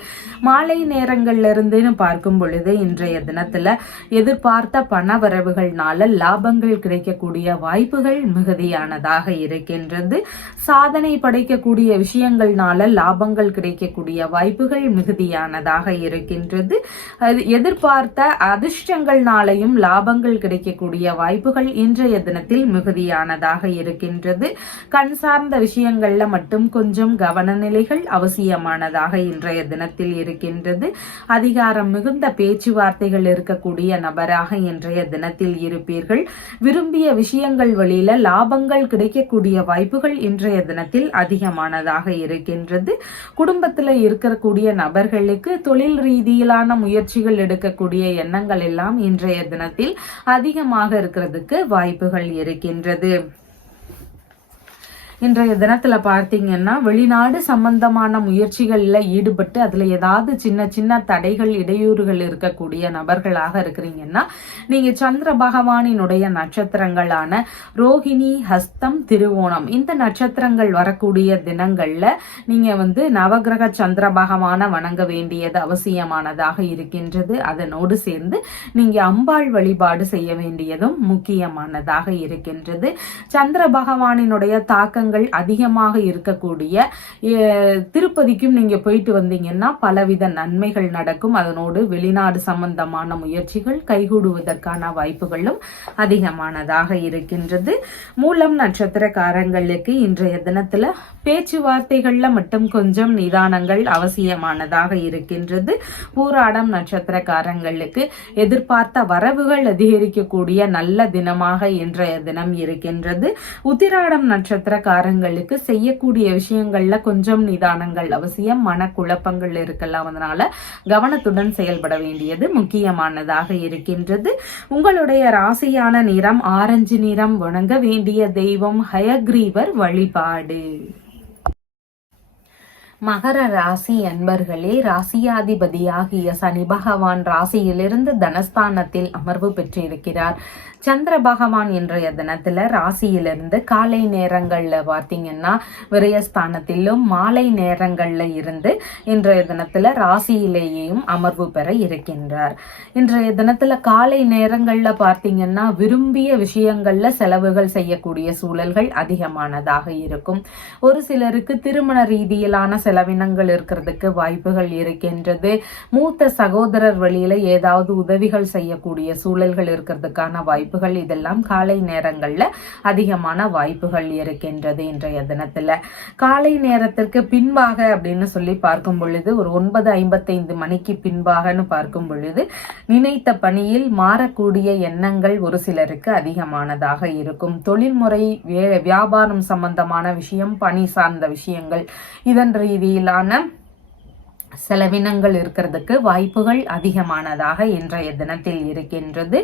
மாலை நேரங்கள்ல இருந்துன்னு பார்க்கும் பொழுது இன்றைய தினத்துல எதிர்பார்த்த பணவரவுகள்னால லாபங்கள் கிடைக்கக்கூடிய வாய்ப்புகள் மிகுதியானதாக இருக்கின்றது. சாதனை படைக்கக்கூடிய விஷயங்கள்னால லாபங்கள் கிடைக்கக்கூடிய வாய்ப்புகள் மிகுதியானதாக இருக்கின்றது. எதிர்பார்த்த அதிர்ஷ்டங்கள்னாலையும் லாபங்கள் கிடைக்கக்கூடிய வாய்ப்புகள் இன்றைய தினத்தில் மிகுதியானதாக இருக்கின்றது. கண் சார்ந்த விஷயங்கள்ல மட்டும் கொஞ்சம் கவனநிலைகள் அவசியமானதாக இன்றைய தினத்தில் இருக்கின்றது. அதிகாரம் மிகுந்த பேச்சுவார்த்தைகள் இருக்கக்கூடிய நபராக இன்றைய தினத்தில் இருப்பீர்கள். விரும்பிய விஷயங்கள் வழியில லாபங்கள் கிடைக்கக்கூடிய வாய்ப்புகள் இன்றைய தினத்தில் அதிகமானதாக இருக்கின்றது. குடும்பத்துல இருக்கக்கூடிய நபர்களுக்கு தொழில் ரீதியிலான முயற்சிகள் எடுக்கக்கூடிய எண்ணங்கள் எல்லாம் இன்றைய தினத்தில் அதிகமாக இருக்கிறதுக்கு வாய்ப்புகள் இருக்கின்றது. இன்றைய தினத்துல பார்த்தீங்கன்னா வெளிநாடு சம்பந்தமான முயற்சிகள்ல ஈடுபட்டு அதுல ஏதாவது சின்ன சின்ன தடைகள், இடையூறுகள் இருக்கக்கூடிய நபர்களாக இருக்கிறீங்கன்னா நீங்க சந்திர பகவானினுடைய நட்சத்திரங்களான ரோகிணி, ஹஸ்தம், திருவோணம் இந்த நட்சத்திரங்கள் வரக்கூடிய தினங்கள்ல நீங்க நவகிரக சந்திர பகவான வணங்க வேண்டியது அவசியமானதாக இருக்கின்றது. அதனோடு சேர்ந்து நீங்க அம்பாள் வழிபாடு செய்ய வேண்டியதும் முக்கியமானதாக இருக்கின்றது. சந்திர பகவானினுடைய தாக்கங்கள் அதிகமாக இருக்கக்கூடிய திருப்பதிக்கும் நீங்க போயிட்டு வந்தீங்கன்னா பலவித நன்மைகள் நடக்கும். அதனோடு வெளிநாடு சம்பந்தமான முயற்சிகள் கைகூடுவதற்கான வாய்ப்புகளும் அதிகமானதாக இருக்கின்றது. மூலம் நட்சத்திரக்காரங்களுக்கு இன்றைய தினத்துல பேச்சுவார்த்தைகள்ல மட்டும் கொஞ்சம் நிதானங்கள் அவசியமானதாக இருக்கின்றது. பூராடம் நட்சத்திரக்காரங்களுக்கு எதிர்பார்த்த வரவுகள் அதிகரிக்கக்கூடிய நல்ல தினமாக இன்றைய தினம் இருக்கின்றது. உத்திராடம் நட்சத்திரக்காரங்களுக்கு செய்யக்கூடிய விஷயங்கள்ல கொஞ்சம் நிதானங்கள் அவசியம். மனக்குழப்பங்கள் இருக்கலாம். அதனால கவனத்துடன் செயல்பட வேண்டியது முக்கியமானதாக இருக்கின்றது. உங்களுடைய ராசியான நிறம் ஆரஞ்சு நிறம். வணங்க வேண்டிய தெய்வம் ஹயக்ரீவர் வழிபாடு. மகர ராசி அன்பர்களே, ராசியாதிபதியாகிய சனி பகவான் ராசியிலிருந்து தனஸ்தானத்தில் அமர்வு பெற்றிருக்கிறார். சந்திர பகவான் இன்றைய தினத்துல ராசியிலிருந்து காலை நேரங்கள்ல பார்த்தீங்கன்னா விரயஸ்தானத்திலும் மாலை நேரங்கள்ல இருந்து இன்றைய தினத்துல ராசியிலேயும் அமர்வு பெற இருக்கின்றார். இன்றைய தினத்துல காலை நேரங்கள்ல பார்த்தீங்கன்னா விரும்பிய விஷயங்கள்ல செலவுகள் செய்யக்கூடிய சூழல்கள் அதிகமானதாக இருக்கும். ஒரு சிலருக்கு திருமண ரீதியிலான செலவினங்கள் இருக்கிறதுக்கு வாய்ப்புகள் இருக்கின்றது. மூத்த சகோதரர் வழியில ஏதாவது உதவிகள் செய்யக்கூடிய சூழல்கள் இருக்கிறதுக்கான வாய்ப்புகள் இதெல்லாம் காலை நேரங்கள்ல அதிகமான வாய்ப்புகள் இருக்கின்றது. இன்றைய தினத்துல காலை நேரத்திற்கு பின்பாக அப்படின்னு சொல்லி பார்க்கும் பொழுது ஒரு 9:55 மணிக்கு பின்பாகன்னு பார்க்கும் பொழுது நினைத்த பணியில் மாறக்கூடிய எண்ணங்கள் ஒரு சிலருக்கு அதிகமானதாக இருக்கும். தொழில்முறை வியாபாரம் சம்பந்தமான விஷயம், பணி சார்ந்த விஷயங்கள், இதன் ரீதியிலான செலவினங்கள் இருக்கிறதுக்கு வாய்ப்புகள் அதிகமானதாக இன்றைய தினத்தில் இருக்கின்றது.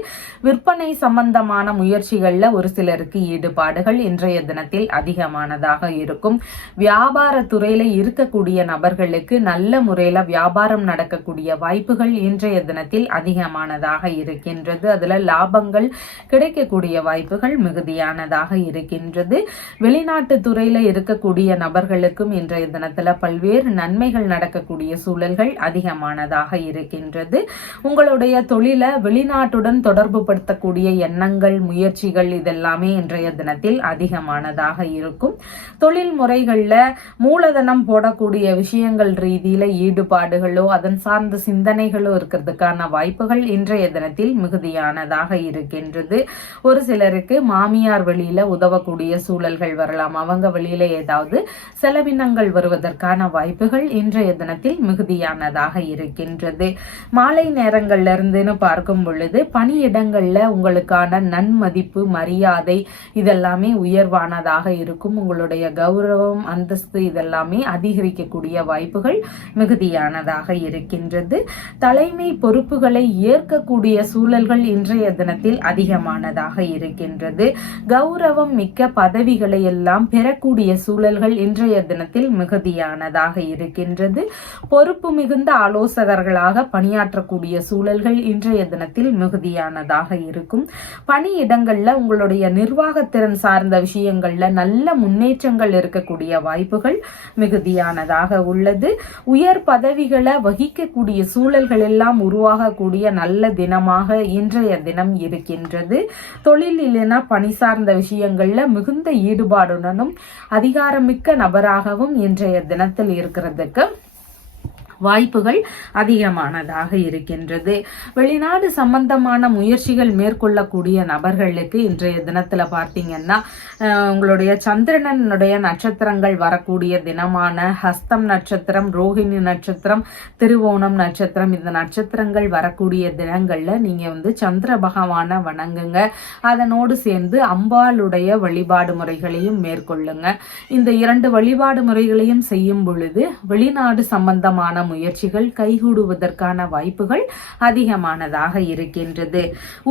விற்பனை சம்பந்தமான முயற்சிகள்ல ஒரு சிலருக்கு ஈடுபாடுகள் இன்றைய தினத்தில் அதிகமானதாக இருக்கும். வியாபார துறையில இருக்கக்கூடிய நபர்களுக்கு நல்ல முறையில வியாபாரம் நடக்கக்கூடிய வாய்ப்புகள் இன்றைய தினத்தில் அதிகமானதாக இருக்கின்றது. அதுல லாபங்கள் கிடைக்கக்கூடிய வாய்ப்புகள் மிகுதியானதாக இருக்கின்றது. வெளிநாட்டு துறையில இருக்கக்கூடிய நபர்களுக்கும் இன்றைய தினத்துல பல்வேறு நன்மைகள் நடக்கக்கூடிய சூழல்கள் அதிகமானதாக இருக்கின்றது. உங்களுடைய தொழில வெளிநாட்டுடன் தொடர்பு படுத்தக்கூடிய எண்ணங்கள், முயற்சிகள் இதெல்லாமே இன்றைய தினத்தில் அதிகமானதாக இருக்கும். தொழில் முறைகள்ல மூலதனம் போடக்கூடிய விஷயங்கள் ரீதியில ஈடுபாடுகளோ அதன் சார்ந்த சிந்தனைகளோ இருக்கிறதுக்கான வாய்ப்புகள் இன்றைய தினத்தில் மிகுதியானதாக இருக்கின்றது. ஒரு சிலருக்கு மாமியார் வழியில உதவக்கூடிய சூழல்கள் வரலாம். அவங்க வழியில ஏதாவது செலவினங்கள் வருவதற்கான வாய்ப்புகள் இன்றைய தினத்தில் மிகுதியானதாக இருக்கின்றது. மாலை நேரங்கள்ல இருந்துன்னு பார்க்கும் பொழுது பணியிடங்கள்ல உங்களுக்கான நன்மதிப்பு, மரியாதை இதெல்லாமே உயர்வானதாக இருக்கும். உங்களுடைய கௌரவம், அந்தஸ்து இதெல்லாமே அதிகரிக்கக்கூடிய வாய்ப்புகள் மிகுதியானதாக இருக்கின்றது. தலைமை பொறுப்புகளை ஏற்கக்கூடிய சூழல்கள் இன்றைய தினத்தில் அதிகமானதாக இருக்கின்றது. கௌரவம் மிக்க பதவிகளை எல்லாம் பெறக்கூடிய சூழல்கள் இன்றைய தினத்தில் மிகுதியானதாக இருக்கின்றது. பொறுப்பு மிகுந்த ஆலோசகர்களாக பணியாற்றக்கூடிய சூழல்கள் இன்றைய தினத்தில் மிகுதியானதாக இருக்கும். பணியிடங்கள்ல உங்களுடைய நிர்வாகத்திறன் சார்ந்த விஷயங்கள்ல நல்ல முன்னேற்றங்கள் இருக்கக்கூடிய வாய்ப்புகள் மிகுதியானதாக உள்ளது. உயர் பதவிகளை வகிக்கக்கூடிய சூழல்கள் எல்லாம் உருவாகக்கூடிய நல்ல தினமாக இன்றைய தினம் இருக்கின்றது. தொழிலில் பணி சார்ந்த விஷயங்கள்ல மிகுந்த ஈடுபாடுடனும் அதிகாரமிக்க நபராகவும் இன்றைய தினத்தில் இருக்கிறதுக்கு வாய்ப்புகள் அதிகமானதாக இருக்கின்றது. வெளிநாடு சம்பந்தமான முயற்சிகள் மேற்கொள்ளக்கூடிய நபர்களுக்கு இன்றைய தினத்துல பார்த்தீங்கன்னா உங்களுடைய சந்திரனுடைய நட்சத்திரங்கள் வரக்கூடிய தினமான ஹஸ்தம் நட்சத்திரம், ரோஹிணி நட்சத்திரம், திருவோணம் நட்சத்திரம், இந்த நட்சத்திரங்கள் வரக்கூடிய தினங்கள்ல நீங்க சந்திர பகவான வணங்குங்க. அதனோடு சேர்ந்து அம்பாளுடைய வழிபாடு முறைகளையும் மேற்கொள்ளுங்க. இந்த 2 வழிபாடு முறைகளையும் செய்யும் பொழுது வெளிநாடு சம்பந்தமான முயற்சிகள் கைகூடுவதற்கான வாய்ப்புகள் அதிகமானதாக இருக்கின்றது.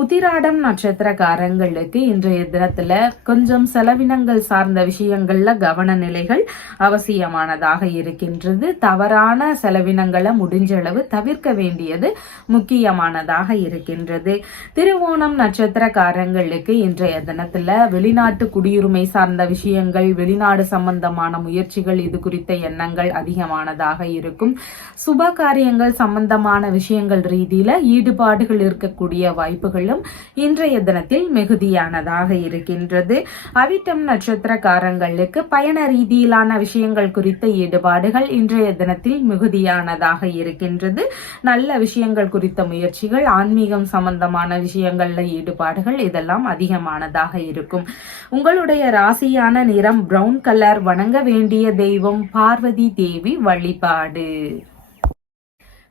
உத்திராடம் நட்சத்திரக்காரங்களுக்கு இன்றைய தினத்துல கொஞ்சம் செலவினங்கள் சார்ந்த விஷயங்கள்ல கவன நிலைகள் அவசியமானதாக இருக்கின்றது. தவறான செலவினங்களை முடிஞ்ச அளவு தவிர்க்க வேண்டியது முக்கியமானதாக இருக்கின்றது. திருவோணம் நட்சத்திரக்காரங்களுக்கு இன்றைய தினத்துல வெளிநாட்டு குடியுரிமை சார்ந்த விஷயங்கள், வெளிநாடு சம்பந்தமான முயற்சிகள் இது குறித்த எண்ணங்கள் அதிகமானதாக இருக்கும். சுப காரியங்கள் சம்பந்தமான விஷயங்கள் ரீதியில ஈடுபாடுகள் இருக்கக்கூடிய வாய்ப்புகளும் இன்றைய தினத்தில் மிகுதியானதாக இருக்கின்றது. அவிட்டம் நட்சத்திரக்காரங்களுக்கு பயண ரீதியிலான விஷயங்கள் குறித்த ஈடுபாடுகள் இன்றைய தினத்தில் மிகுதியானதாக இருக்கின்றது. நல்ல விஷயங்கள் குறித்த முயற்சிகள், ஆன்மீகம் சம்பந்தமான விஷயங்கள்ல ஈடுபாடுகள் இதெல்லாம் அதிகமானதாக இருக்கும். உங்களுடைய ராசியான நிறம் பிரவுன் கலர். வணங்க வேண்டிய தெய்வம் பார்வதி தேவி வழிபாடு.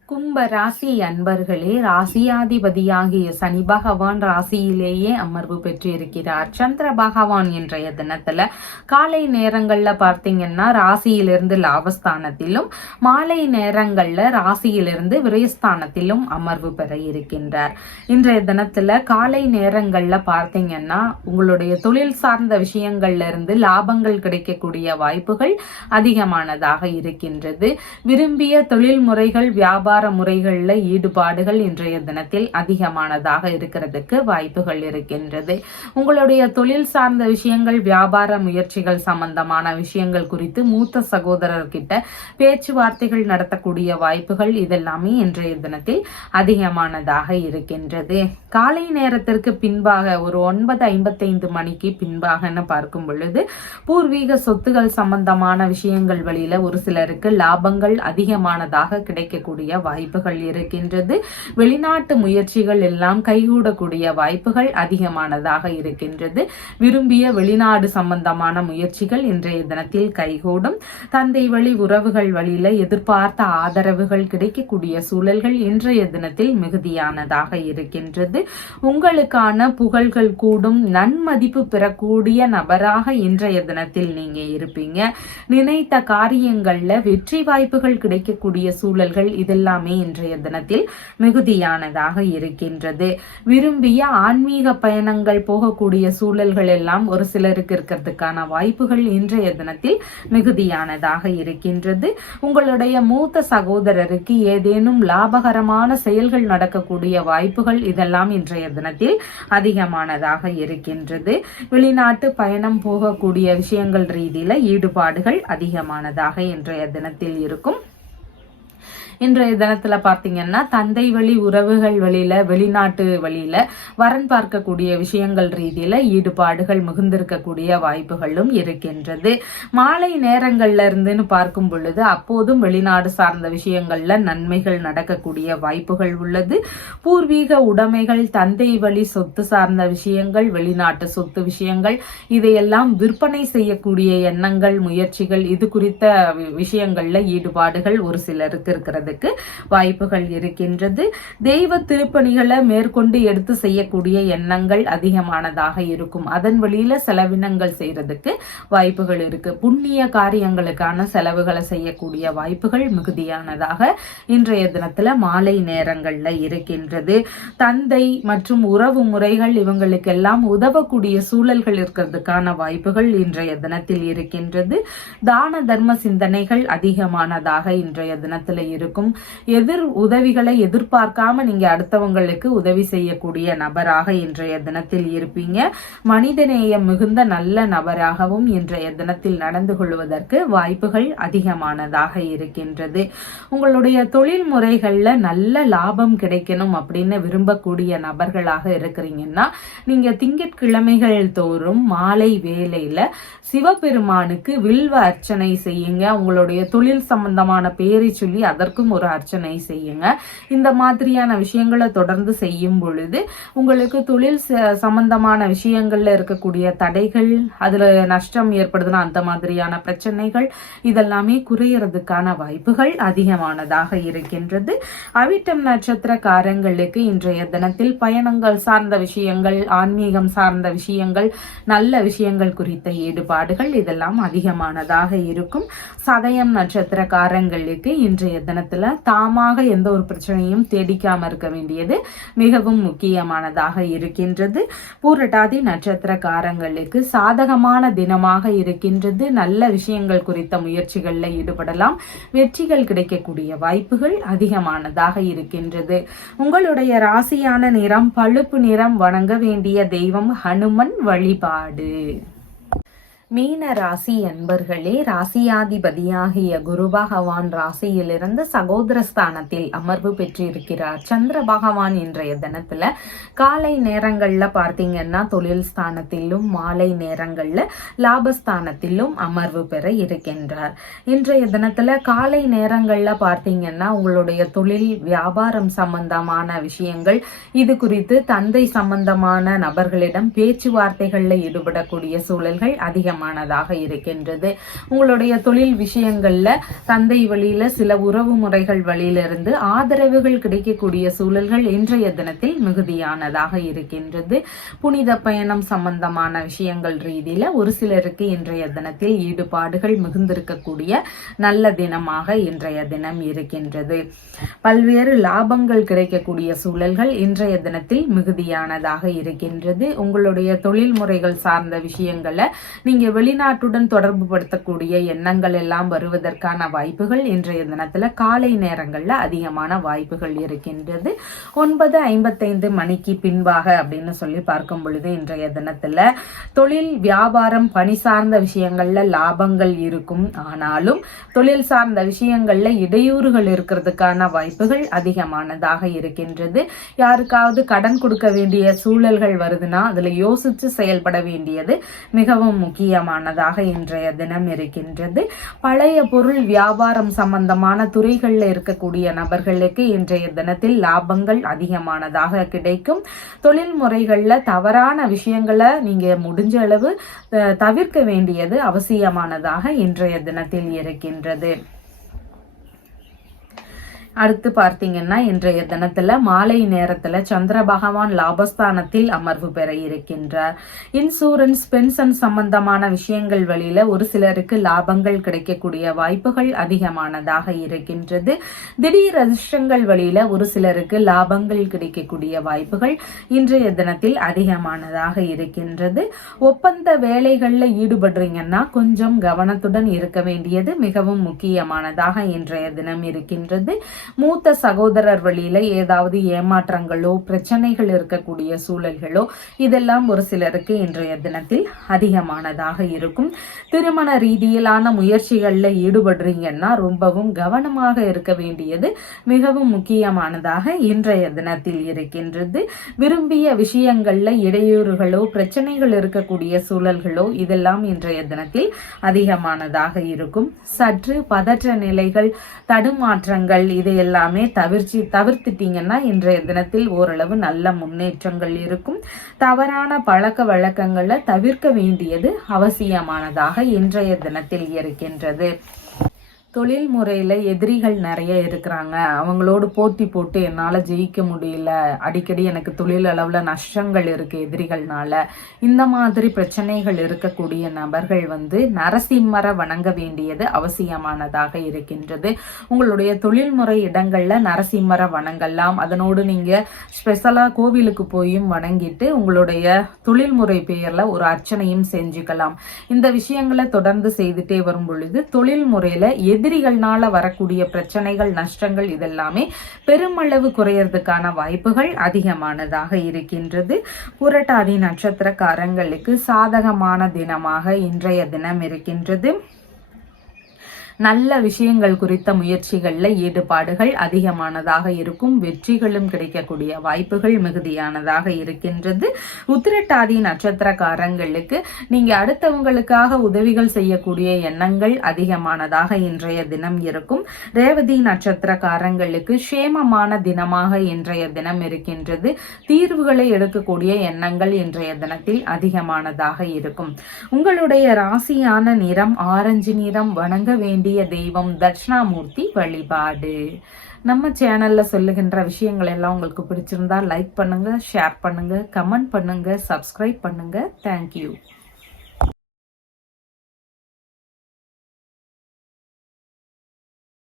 கும்ப ராசி அன்பர்களே, ராசியாதிபதியாகிய சனி பகவான் ராசியிலேயே அமர்வு பெற்று இருக்கிறார். சந்திர பகவான் இன்றைய தினத்துல காலை நேரங்கள்ல பார்த்தீங்கன்னா ராசியிலிருந்து லாபஸ்தானத்திலும், மாலை நேரங்கள்ல ராசியிலிருந்து விரயஸ்தானத்திலும் அமர்வு பெற இருக்கின்றார். இன்றைய தினத்துல காலை நேரங்கள்ல பார்த்தீங்கன்னா உங்களுடைய தொழில் சார்ந்த விஷயங்கள்ல இருந்து லாபங்கள் கிடைக்கக்கூடிய வாய்ப்புகள் அதிகமானதாக இருக்கின்றது. விரும்பிய தொழில் முறைகள், வியாபார வியாபார முறைகள்ல ஈடுபாடுகள் இன்றைய தினத்தில் அதிகமானதாக இருக்கிறதுக்கு வாய்ப்புகள் இருக்கின்றது. உங்களுடைய தொழில் சார்ந்த விஷயங்கள், வியாபார முயற்சிகள் சம்பந்தமான விஷயங்கள் குறித்து மூத்த சகோதரர்கிட்ட பேச்சுவார்த்தைகள் நடத்தக்கூடிய வாய்ப்புகள் இதெல்லாமே இன்றைய தினத்தில் அதிகமானதாக இருக்கின்றது. காலை நேரத்திற்கு பின்பாக ஒரு 9:55 மணிக்கு பின்பாக பார்க்கும் பொழுது பூர்வீக சொத்துகள் சம்பந்தமான விஷயங்கள் வழியில ஒரு சிலருக்கு லாபங்கள் அதிகமானதாக கிடைக்கக்கூடிய வாய்ப்புகள் இருக்கின்றது. வெளிநாட்டு முயற்சிகள் எல்லாம் கைகூடக்கூடிய வாய்ப்புகள் அதிகமானதாக இருக்கின்றது. விரும்பிய வெளிநாடு சம்பந்தமான முயற்சிகள் இன்றைய தினத்தில் கைகூடும். தந்தை வழி உறவுகள் வழியில எதிர்பார்த்த ஆதரவுகள் கிடைக்கக்கூடிய சூழல்கள் இன்றைய தினத்தில் மிகுதியானதாக இருக்கின்றது. உங்களுக்கான புகழ்கள் கூடும், நன்மதிப்பு பெறக்கூடிய நபராக இன்றைய தினத்தில் நீங்க இருப்பீங்க. நினைத்த காரியங்கள்ல வெற்றி வாய்ப்புகள் கிடைக்கக்கூடிய சூழல்கள் இதெல்லாமே இன்றைய தினத்தில் மிகுதியானதாக இருக்கின்றது. விரும்பிய ஆன்மீக பயணங்கள் போகக்கூடிய சூழல்கள் எல்லாம் ஒரு சிலருக்கு இருக்கிறதுக்கான வாய்ப்புகள் இன்றைய தினத்தில் மிகுதியானதாக இருக்கின்றது. உங்களுடைய மூத்த சகோதரருக்கு ஏதேனும் லாபகரமான செயல்கள் நடக்கக்கூடிய வாய்ப்புகள் இதெல்லாம் இன்றைய தினத்தில் அதிகமானதாக இருக்கின்றது. வெளிநாட்டு பயணம் போகக்கூடிய விஷயங்கள் ரீதியில ஈடுபாடுகள் அதிகமானதாக இன்றைய தினத்தில் இருக்கும். இன்றைய தினத்துல பாத்தீங்கன்னா தந்தை வழி உறவுகள் வழியில, வெளிநாட்டு வழியில வரன் பார்க்கக்கூடிய விஷயங்கள் ரீதியில ஈடுபாடுகள் மிகுந்திருக்கக்கூடிய வாய்ப்புகளும் இருக்கின்றது. மாலை நேரங்கள்ல இருந்துன்னு பார்க்கும் பொழுது அப்போதும் வெளிநாடு சார்ந்த விஷயங்கள்ல நன்மைகள் நடக்கக்கூடிய வாய்ப்புகள் உள்ளது. பூர்வீக உடைமைகள், தந்தை வழி சொத்து சார்ந்த விஷயங்கள், வெளிநாட்டு சொத்து விஷயங்கள் இதையெல்லாம் விற்பனை செய்யக்கூடிய எண்ணங்கள், முயற்சிகள், இது குறித்த விஷயங்கள்ல ஈடுபாடுகள் ஒரு சிலருக்கு இருக்கிறது வாய்ப்புகள் இருக்கின்றது. தெய்வ திருப்பணிகளை மேற்கொண்டு எடுத்து செய்யக்கூடிய எண்ணங்கள் அதிகமானதாக இருக்கும். அதன் வழியில செலவினங்கள் செய்யறதுக்கு வாய்ப்புகள் இருக்கு. புண்ணிய காரியங்களுக்கான செலவுகளை செய்யக்கூடிய வாய்ப்புகள் மிகுதியானதாக இன்றைய தினத்துல மாலை நேரங்கள்ல இருக்கின்றது. தந்தை மற்றும் உறவு முறைகள் இவங்களுக்கெல்லாம் உதவக்கூடிய சூழல்கள் இருக்கிறதுக்கான வாய்ப்புகள் இன்றைய தினத்தில் இருக்கின்றது. தான தர்ம சிந்தனைகள் அதிகமானதாக இன்றைய தினத்துல இருக்கும். எதிர் உதவிகளை எதிர்பார்க்காம நீங்க அடுத்தவங்களுக்கு உதவி செய்யக்கூடிய நபராக இன்றைய தினத்தில் இருப்பீங்க. மனிதநேயம் மிகுந்த நல்ல நபராகவும் இன்றைய தினத்தில் நடந்து கொள்வதற்கு வாய்ப்புகள் அதிகமானதாக இருக்கின்றது. உங்களுடைய தொழில் முறைகள்ல நல்ல லாபம் கிடைக்கணும் அப்படின்னு விரும்பக்கூடிய நபர்களாக இருக்கிறீங்கன்னா நீங்க திங்கட்கிழமைகள் தோறும் மாலை வேளையில சிவபெருமானுக்கு வில்வ அர்ச்சனை செய்யுங்க. உங்களுடைய தொழில் சம்பந்தமான பெயரை சொல்லி அதற்கும் ஒரு அர்ச்சனை செய்யுங்க. இந்த மாதிரியான விஷயங்களை தொடர்ந்து செய்யும் பொழுது உங்களுக்கு தொழில் சம்பந்தமான விஷயங்கள்ல இருக்கக்கூடிய தடைகள், அதுல நஷ்டம் ஏற்படுதுன்னா அந்த மாதிரியான பிரச்சனைகள் இதெல்லாமே குறையறதுக்கான வாய்ப்புகள் அதிகமானதாக இருக்கின்றது. அவிட்டம் நட்சத்திரக்காரங்களுக்கு இன்றைய தினத்தில் பயணங்கள் சார்ந்த விஷயங்கள், ஆன்மீகம் சார்ந்த விஷயங்கள், நல்ல விஷயங்கள் குறித்த ஈடுபாடுகள் இதெல்லாம் அதிகமானதாக இருக்கும். சதயம் நட்சத்திரக்காரங்களுக்கு இன்றைய தினத்துல தாமாக எந்த ஒரு பிரச்சனையும் தேடிக்காம இருக்க வேண்டியது மிகவும் முக்கியமானதாக இருக்கின்றது. பூரட்டாதி நட்சத்திரக்காரங்களுக்கு சாதகமான தினமாக இருக்கின்றது. நல்ல விஷயங்கள் குறித்த முயற்சிகள்ல ஈடுபடலாம். வெற்றிகள் கிடைக்கக்கூடிய வாய்ப்புகள் அதிகமானதாக இருக்கின்றது. உங்களுடைய ராசியான நிறம் பழுப்பு நிறம். வணங்க வேண்டிய தெய்வம் ஹனுமன் வழிபாடு. மீன ராசி அன்பர்களே, ராசியாதிபதியாகிய குரு பகவான் ராசியிலிருந்து சகோதரஸ்தானத்தில் அமர்வு பெற்றிருக்கிறார். சந்திர பகவான் இன்றைய தினத்துல காலை நேரங்கள்ல பார்த்தீங்கன்னா தொழில் ஸ்தானத்திலும், மாலை நேரங்கள்ல லாபஸ்தானத்திலும் அமர்வு பெற இருக்கின்றார். இன்றைய தினத்துல காலை நேரங்கள்ல பார்த்தீங்கன்னா உங்களுடைய தொழில் வியாபாரம் சம்பந்தமான விஷயங்கள், இது குறித்து தந்தை சம்பந்தமான நபர்களிடம் பேச்சுவார்த்தைகள்ல ஈடுபடக்கூடிய சூழல்கள் அதிகம் இருக்கின்றது. உங்களுடைய தொழில் விஷயங்கள்ல தந்தை வழியில சில உறவு முறைகள் வழியிலிருந்து ஆதரவுகள் கிடைக்கக்கூடிய சூழல்கள் இன்றைய தினத்தில் மிகுதியானதாக இருக்கின்றது. புனித பயணம் சம்பந்தமான விஷயங்கள் ரீதியில ஒரு சிலருக்கு இன்றைய தினத்தில் ஈடுபாடுகள் மிகுந்திருக்கக்கூடிய நல்ல தினமாக இன்றைய தினம் இருக்கின்றது. பல்வேறு லாபங்கள் கிடைக்கக்கூடிய சூழல்கள் இன்றைய தினத்தில் மிகுதியானதாக இருக்கின்றது. உங்களுடைய தொழில் முறைகள் சார்ந்த விஷயங்களை நீங்க நீங்க வெளிநாட்டுடன் தொடர்பு படுத்தக்கூடிய எண்ணங்கள் எல்லாம் வருவதற்கான வாய்ப்புகள் இன்றைய தினத்துல காலை நேரங்கள்ல அதிகமான வாய்ப்புகள் இருக்கின்றது. 9:55 மணிக்கு பின்பாக அப்படின்னு சொல்லி பார்க்கும் பொழுது இன்றைய தினத்துல தொழில், வியாபாரம், பணி சார்ந்த விஷயங்கள்ல லாபங்கள் இருக்கும். ஆனாலும் தொழில் சார்ந்த விஷயங்கள்ல இடையூறுகள் இருக்கிறதுக்கான வாய்ப்புகள் அதிகமானதாக இருக்கின்றது. யாருக்காவது கடன் கொடுக்க வேண்டிய சூழல்கள் வருதுன்னா அதுல யோசிச்சு செயல்பட வேண்டியது மிகவும் முக்கியமானதாக இன்றைய தினம் இருக்கின்றது. பழைய பொருள் வியாபாரம் சம்பந்தமான துறைகள்ல இருக்கக்கூடிய நபர்களுக்கு இன்றைய தினத்தில் லாபங்கள் அதிகமானதாக கிடைக்கும். தொழில் முறைகள்ல தவறான விஷயங்களை நீங்க முடிஞ்ச அளவு தவிர்க்க வேண்டியது அவசியமானதாக இன்றைய தினத்தில் இருக்கின்றது. அடுத்து பார்த்தீங்கன்னா இன்றைய தினத்துல மாலை நேரத்துல சந்திர பகவான் லாபஸ்தானத்தில் அமர்வு பெற இருக்கின்றார். இன்சூரன்ஸ், பென்ஷன் சம்பந்தமான விஷயங்கள் வழியில ஒரு சிலருக்கு லாபங்கள் கிடைக்கக்கூடிய வாய்ப்புகள் அதிகமானதாக இருக்கின்றது. திடீர் அதிர்ஷ்டங்கள் வழியில ஒரு சிலருக்கு லாபங்கள் கிடைக்கக்கூடிய வாய்ப்புகள் இன்றைய தினத்தில் அதிகமானதாக இருக்கின்றது. ஒப்பந்த வேலைகள்ல ஈடுபடுறீங்கன்னா கொஞ்சம் கவனத்துடன் இருக்க வேண்டியது மிகவும் முக்கியமானதாக இன்றைய தினம் இருக்கின்றது. மூத்த சகோதரர் வழியில ஏதாவது ஏமாற்றங்களோ பிரச்சனைகள் இருக்கக்கூடிய சூழல்களோ இதெல்லாம் ஒரு சிலருக்கு இன்றைய தினத்தில் அதிகமானதாக இருக்கும். திருமண ரீதியிலான முயற்சிகள்ல ஈடுபடுறீங்கன்னா ரொம்பவும் கவனமாக இருக்க வேண்டியது மிகவும் முக்கியமானதாக இன்றைய தினத்தில் இருக்கின்றது. விரும்பிய விஷயங்கள்ல இடையூறுகளோ பிரச்சனைகள் இருக்கக்கூடிய சூழல்களோ இதெல்லாம் இன்றைய தினத்தில் அதிகமானதாக இருக்கும். சற்று பதற்ற நிலைகள், தடுமாற்றங்கள் இது எல்லாமே தவிர்த்துட்டீங்கன்னா இன்றைய தினத்தில் ஓரளவு நல்ல முன்னேற்றங்கள் இருக்கும். தவறான பழக்க வழக்கங்களை தவிர்க்க வேண்டியது அவசியமானதாக இன்றைய தினத்தில் இருக்கின்றது. தொழில் முறையில எதிரிகள் நிறைய இருக்கிறாங்க, அவங்களோடு போட்டி போட்டு என்னால ஜெயிக்க முடியல, அடிக்கடி எனக்கு தொழில் அளவுல நஷ்டங்கள் இருக்கு எதிரிகள்னால, இந்த மாதிரி பிரச்சனைகள் இருக்கக்கூடிய நபர்கள் நரசிம்மரை வணங்க வேண்டியது அவசியமானதாக இருக்கின்றது. உங்களுடைய தொழில்முறை இடங்கள்ல நரசிம்மரை வணங்கலாம். அதனோடு நீங்க ஸ்பெஷலா கோவிலுக்கு போயும் வணங்கிட்டு உங்களுடைய தொழில்முறை பெயர்ல ஒரு அர்ச்சனையும் செஞ்சுக்கலாம். இந்த விஷயங்களை தொடர்ந்து செய்துட்டே வரும் பொழுது தொழில் முறையில எதிரிகள்னால வரக்கூடிய பிரச்சனைகள், நஷ்டங்கள் இதெல்லாமே பெருமளவு குறையறதுக்கான வாய்ப்புகள் அதிகமானதாக இருக்கின்றது. புரட்டாதி நட்சத்திரக்காரங்களுக்கு சாதகமான தினமாக இன்றைய தினம் இருக்கின்றது. நல்ல விஷயங்கள் குறித்த முயற்சிகள்ல ஈடுபாடுகள் அதிகமானதாக இருக்கும். வெற்றிகளும் கிடைக்கக்கூடிய வாய்ப்புகள் மிகுதியானதாக இருக்கின்றது. உத்திரட்டாதி நட்சத்திரக்காரங்களுக்கு நீங்க அடுத்தவங்களுக்காக உதவிகள் செய்யக்கூடிய எண்ணங்கள் அதிகமானதாக இன்றைய தினம் இருக்கும். ரேவதி நட்சத்திரக்காரங்களுக்கு சேமமான தினமாக இன்றைய தினம் இருக்கின்றது. தீர்வுகளை எடுக்கக்கூடிய எண்ணங்கள் இன்றைய தினத்தில் அதிகமானதாக இருக்கும். உங்களுடைய ராசியான நிறம் ஆரஞ்சு நிறம். வணங்க வேண்டிய தெய்வம் தட்சிணாமூர்த்தி வழிபாடு. நம்ம சேனல்ல சொல்லுகின்ற விஷயங்கள் எல்லாம் உங்களுக்கு பிடிச்சிருந்தா லைக் பண்ணுங்க, ஷேர் பண்ணுங்க, கமெண்ட் பண்ணுங்க, சப்ஸ்கிரைப் பண்ணுங்க. தேங்க்யூ.